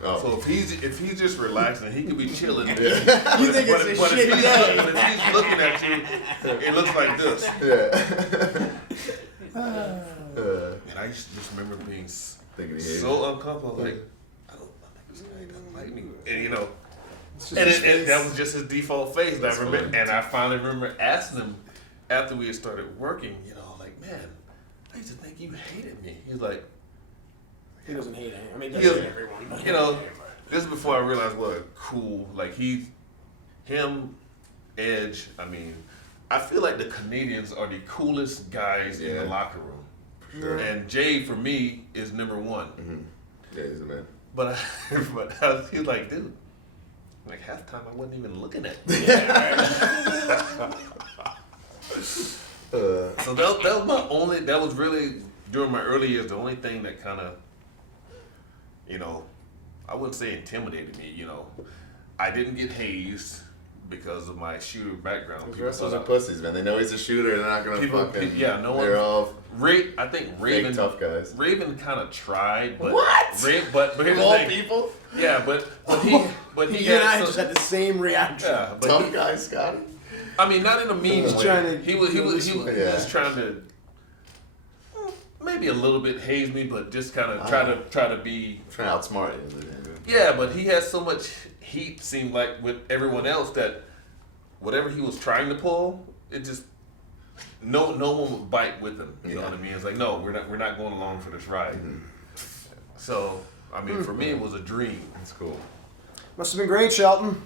Oh. So if he's just relaxing, he could be chilling. You think it's a shit day. But if he's looking at you, it looks like this. Yeah. And I just remember being Thinking he hated so uncomfortable. Like, I think this guy doesn't like me. And It's just his face. that was just his default face. That's funny. And I finally remember asking him after we had started working, like, man, I used to think you hated me. He's like, He doesn't hate anyone. I mean, he He doesn't doesn't- hate everyone. this is before I realized what a cool, like him, Edge, I feel like the Canadians are the coolest guys in the locker room. For sure. And Jay, for me, is number one. Mm-hmm. Yeah, he's a man. But he was like, dude, like halftime I wasn't even looking at you. So that was really, during my early years, the only thing that kind of, I wouldn't say intimidated me, I didn't get hazed because of my shooter background. Wrestlers are pussies, man. They know he's a shooter. They're not gonna fucking. Yeah, no one. They're all. I think Raven. Tough guys. Raven kind of tried, but What? But here's the All thing. people. Yeah, but he You and I just had the same reaction. Yeah, but Tough guy, Scotty. I mean, not in a mean way. He was Yeah. trying to maybe a little bit haze me, but just kind of try to be. Trying to outsmart you. Yeah, but he has so much heat. Seemed like with everyone else that whatever he was trying to pull, it just no one would bite with him. You know what I mean? It's like, no, we're not going along for this ride. Mm-hmm. So I mean, for me, it was a dream. That's cool. Must have been great, Shelton.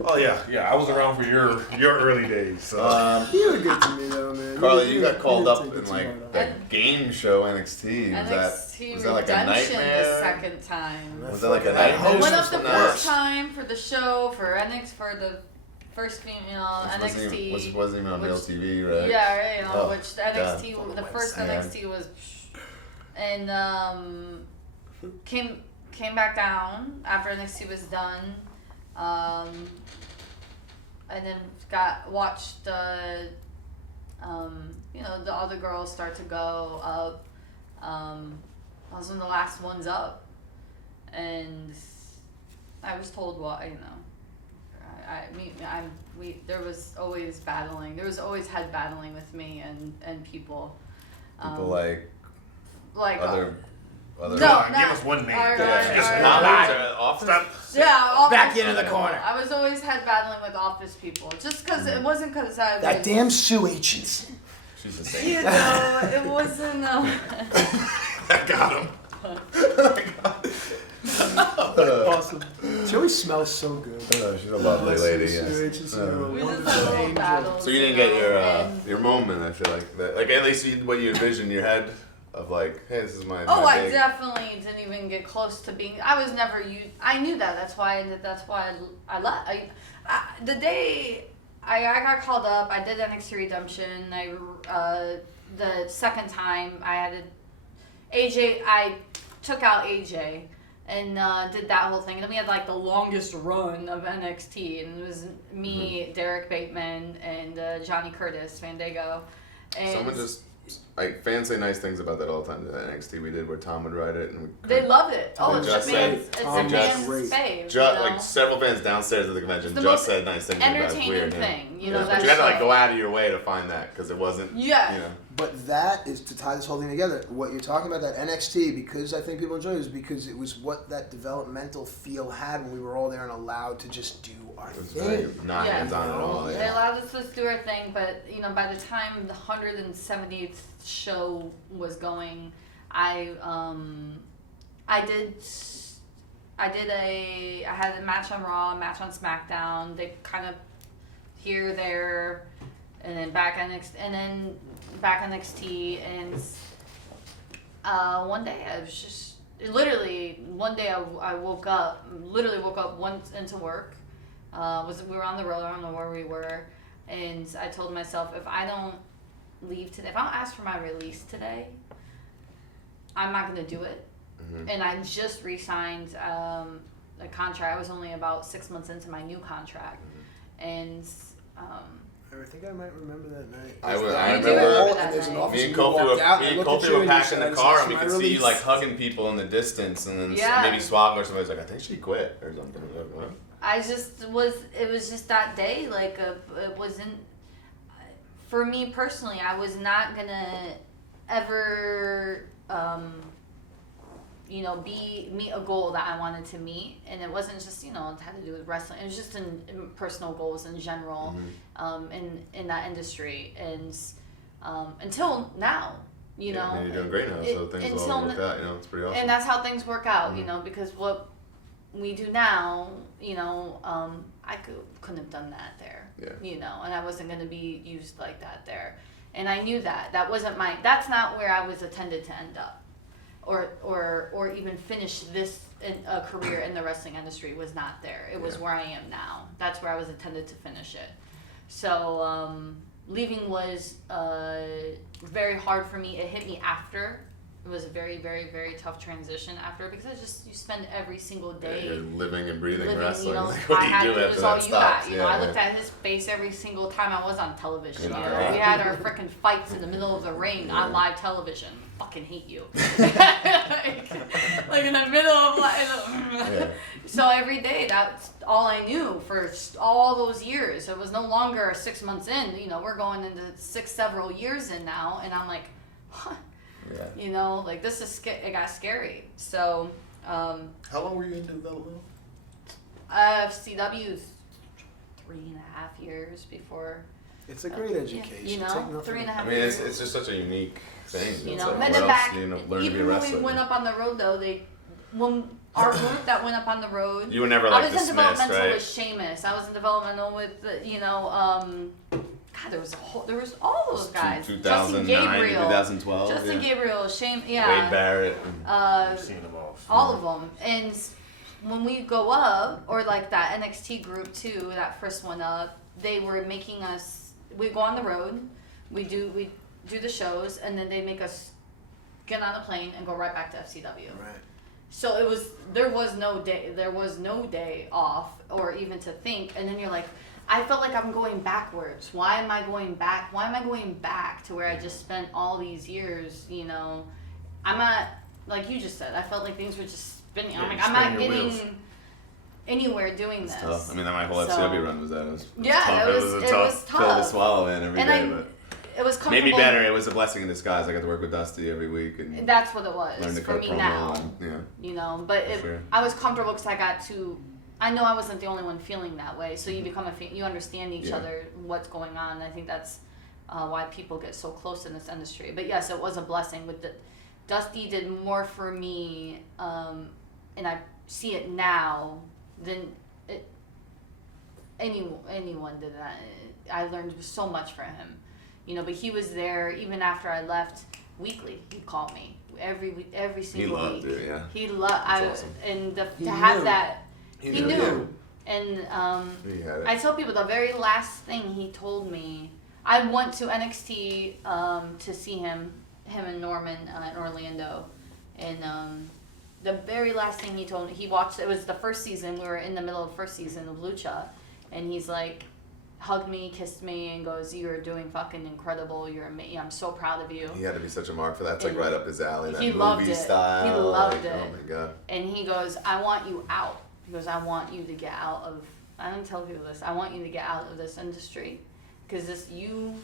Oh yeah. I was around for your early days. So. You were good to me though, man. Carlee, you got called didn't up take it in too like hard on that game show NXT. NXT Was that like a Redemption nightmare? the second time. Was that like a I nightmare? I went up the No. first time for the show for the first NXT. Wasn't even on which- LTV, right? Yeah, Oh, which the NXT, the first Man. NXT was, and came back down after NXT was done, and then watched the other girls start to go up. I was one of the last ones up, and I was told there was always battling. There was always head battling with me and people. People like other. No, Give not, us one name. Office. Yeah, office Back into the people. corner. I was always head battling with office people, just because it wasn't because I was. That damn Sue Aitchison. She's the same. It wasn't. I got him. Awesome. She always smells so good. She's a lovely lady. Sue Yes. Aitchison, We a just wonderful had little angel. battles. So you didn't get your moment. I feel like that. Like at least what you envisioned in your head of like, hey, this is my. Oh, my I big- definitely didn't even get close to being. I was never used. I knew that. That's why I left. The day I got called up, I did NXT Redemption. The second time I had AJ. I took out AJ and did that whole thing. And then we had like the longest run of NXT, and it was me, Derek Bateman, and Johnny Curtis, Fandango. And Someone just like fans say nice things about that all the time. The NXT we did where Tom would write it and they loved it. Oh, And it's Just a man's, said- it's a Tom man's Just- fave. like several fans downstairs at the convention It's the just most said nice things about it. It's entertaining weird, yeah. thing, Yeah, that but you had to like show. go out of your way to find that because it wasn't. Yeah. You know. But that is to tie this whole thing together. What you're talking about, that NXT, because I think people enjoy it, is because it was what that developmental feel had when we were all there and allowed to just do our It was thing. very not Yeah. hands on at all. They Yeah. allowed us to do our thing, but by the time the 170th show was going, I had a match on Raw, a match on SmackDown. They kind of here, there, and then back NXT, and one day I was just I woke up once into work. We were on the road. I don't know where we were, and I told myself, if I don't leave today, if I don't ask for my release today, I'm not gonna do it. Mm-hmm. And I just re-signed a contract. I was only about 6 months into my new contract, and I think I might remember that night. I You do remember. remember that and there's an night. office Me and you Kofi walked out, and I were looked at you and you packing said, the car, and we "That's could my see you like release." hugging people in the distance, and then Yeah. maybe Swagger or somebody was like, "I think she quit" or something. I was like, what? It was just that day, like it wasn't, for me personally, I was not gonna ever, meet a goal that I wanted to meet, and it wasn't just, it had to do with wrestling, it was just in personal goals in general, in that industry, and, until now, Yeah, and you're doing great now, so things all worked out. It's pretty awesome. and that's how things work out, because we do now, I couldn't have done that there. Yeah. And I wasn't going to be used like that there. And I knew that. That's not where I was intended to end up. Or even finish a career in the wrestling industry was not there. It was where I am now. That's where I was intended to finish it. So leaving was very hard for me. It hit me after. It was a very, very, very tough transition after because you spend every single day you're living and breathing wrestling. Like, what do you do it after was that all you stops? got. I looked at his face every single time I was on television. We had our freaking fights in the middle of the ring on live television. Fucking hate you. like in the middle of So every day, that's all I knew for all those years. It was no longer 6 months in. We're going into several years in now, and I'm like, huh. Yeah. This is it got scary. So. How long were you in developmental? CW's 3.5 years before. It's a great education. 3.5 years. years. It's just such a unique thing. And what then else back, do you learn to be a even when wrestler? we went up on the road, though, when our group that went up on the road, you were never I was in dismissed, developmental right? with Sheamus. I was in developmental with God, there was all those guys. 2009, Justin Gabriel, 2012. Justin Gabriel, Wade Barrett. I've seen them all of them. And when we go up, or like that NXT group too, that first one up, they were making us. We go on the road, we do the shows, and then they make us get on a plane and go right back to FCW. Right. So there was no day off, or even to think. And then you're like, I felt like I'm going backwards. Why am I going back? Why am I going back to where I just spent all these years? I'm not, like you just said. I felt like things were just spinning. Yeah, I'm like, I'm not getting wheels. Anywhere doing this. Tough. I mean, my whole FCW run was that. It was yeah, tough. it was tough. It was tough pill to swallow in every day, but it was comfortable. made me better. It was a blessing in disguise. I got to work with Dusty every week, and that's what it was learn to for cut me promo now. And, But sure. I was comfortable because I got to. I know I wasn't the only one feeling that way, so you become you understand each other, what's going on. And I think that's why people get so close in this industry. But yes, it was a blessing. Dusty did more for me, and I see it now than anyone did that. I learned so much from him, But he was there even after I left. Weekly, he'd call me every single week. He loved it, yeah. He loved. Awesome. And to He have knew. that. He He knew. knew. And He had it. I tell people the very last thing he told me, I went to NXT to see him and Norman in Orlando, and the very last thing he told me, he watched. It was the first season. We were in the middle of the first season of Lucha, and he's like, hugged me, kissed me, and goes, "You're doing fucking incredible. You're amazing. I'm so proud of you." He had to be such a mark for that. It's like right up his alley. That he movie loved it. style. He loved like, it. Oh my god. And he goes, "I want you out." He goes, "I want you to get out of." I don't tell people this. I want you to get out of this industry, because you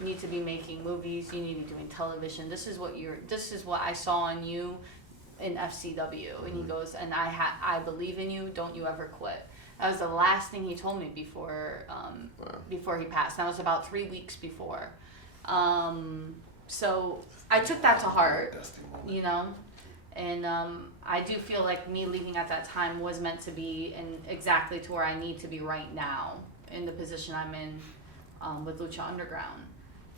need to be making movies. You need to be doing television. This is what I saw in you in FCW. And he goes, "And I believe in you. Don't you ever quit." That was the last thing he told me before he passed. That was about 3 weeks before. So I took that to heart, and I do feel like me leaving at that time was meant to be and exactly to where I need to be right now in the position I'm in with Lucha Underground,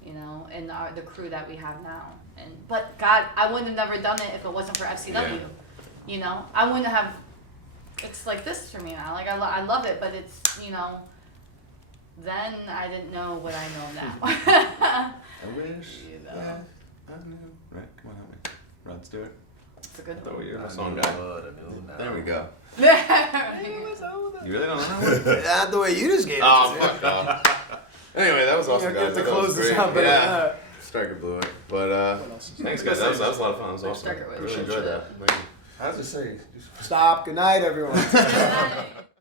and the crew that we have now. But God, I wouldn't have never done it if it wasn't for FCW. I wouldn't have. It's like this for me now. Like I love it, but it's then I didn't know what I know now. I wish that I knew. Right, come on, help me. Rod Stewart. It's a good I thought one. you were a song guy. There we go. You really don't know that one? Not the way you just gave it. Oh, fuck off. Anyway, that was awesome, guys. To I thought it was close this great. out, but Yeah. Striker blew it. But thanks, guys. That was a lot of fun. It was awesome. Striker I was really good enjoyed shit. that. Thank you. How's it say? Stop. Good night, everyone. Good night.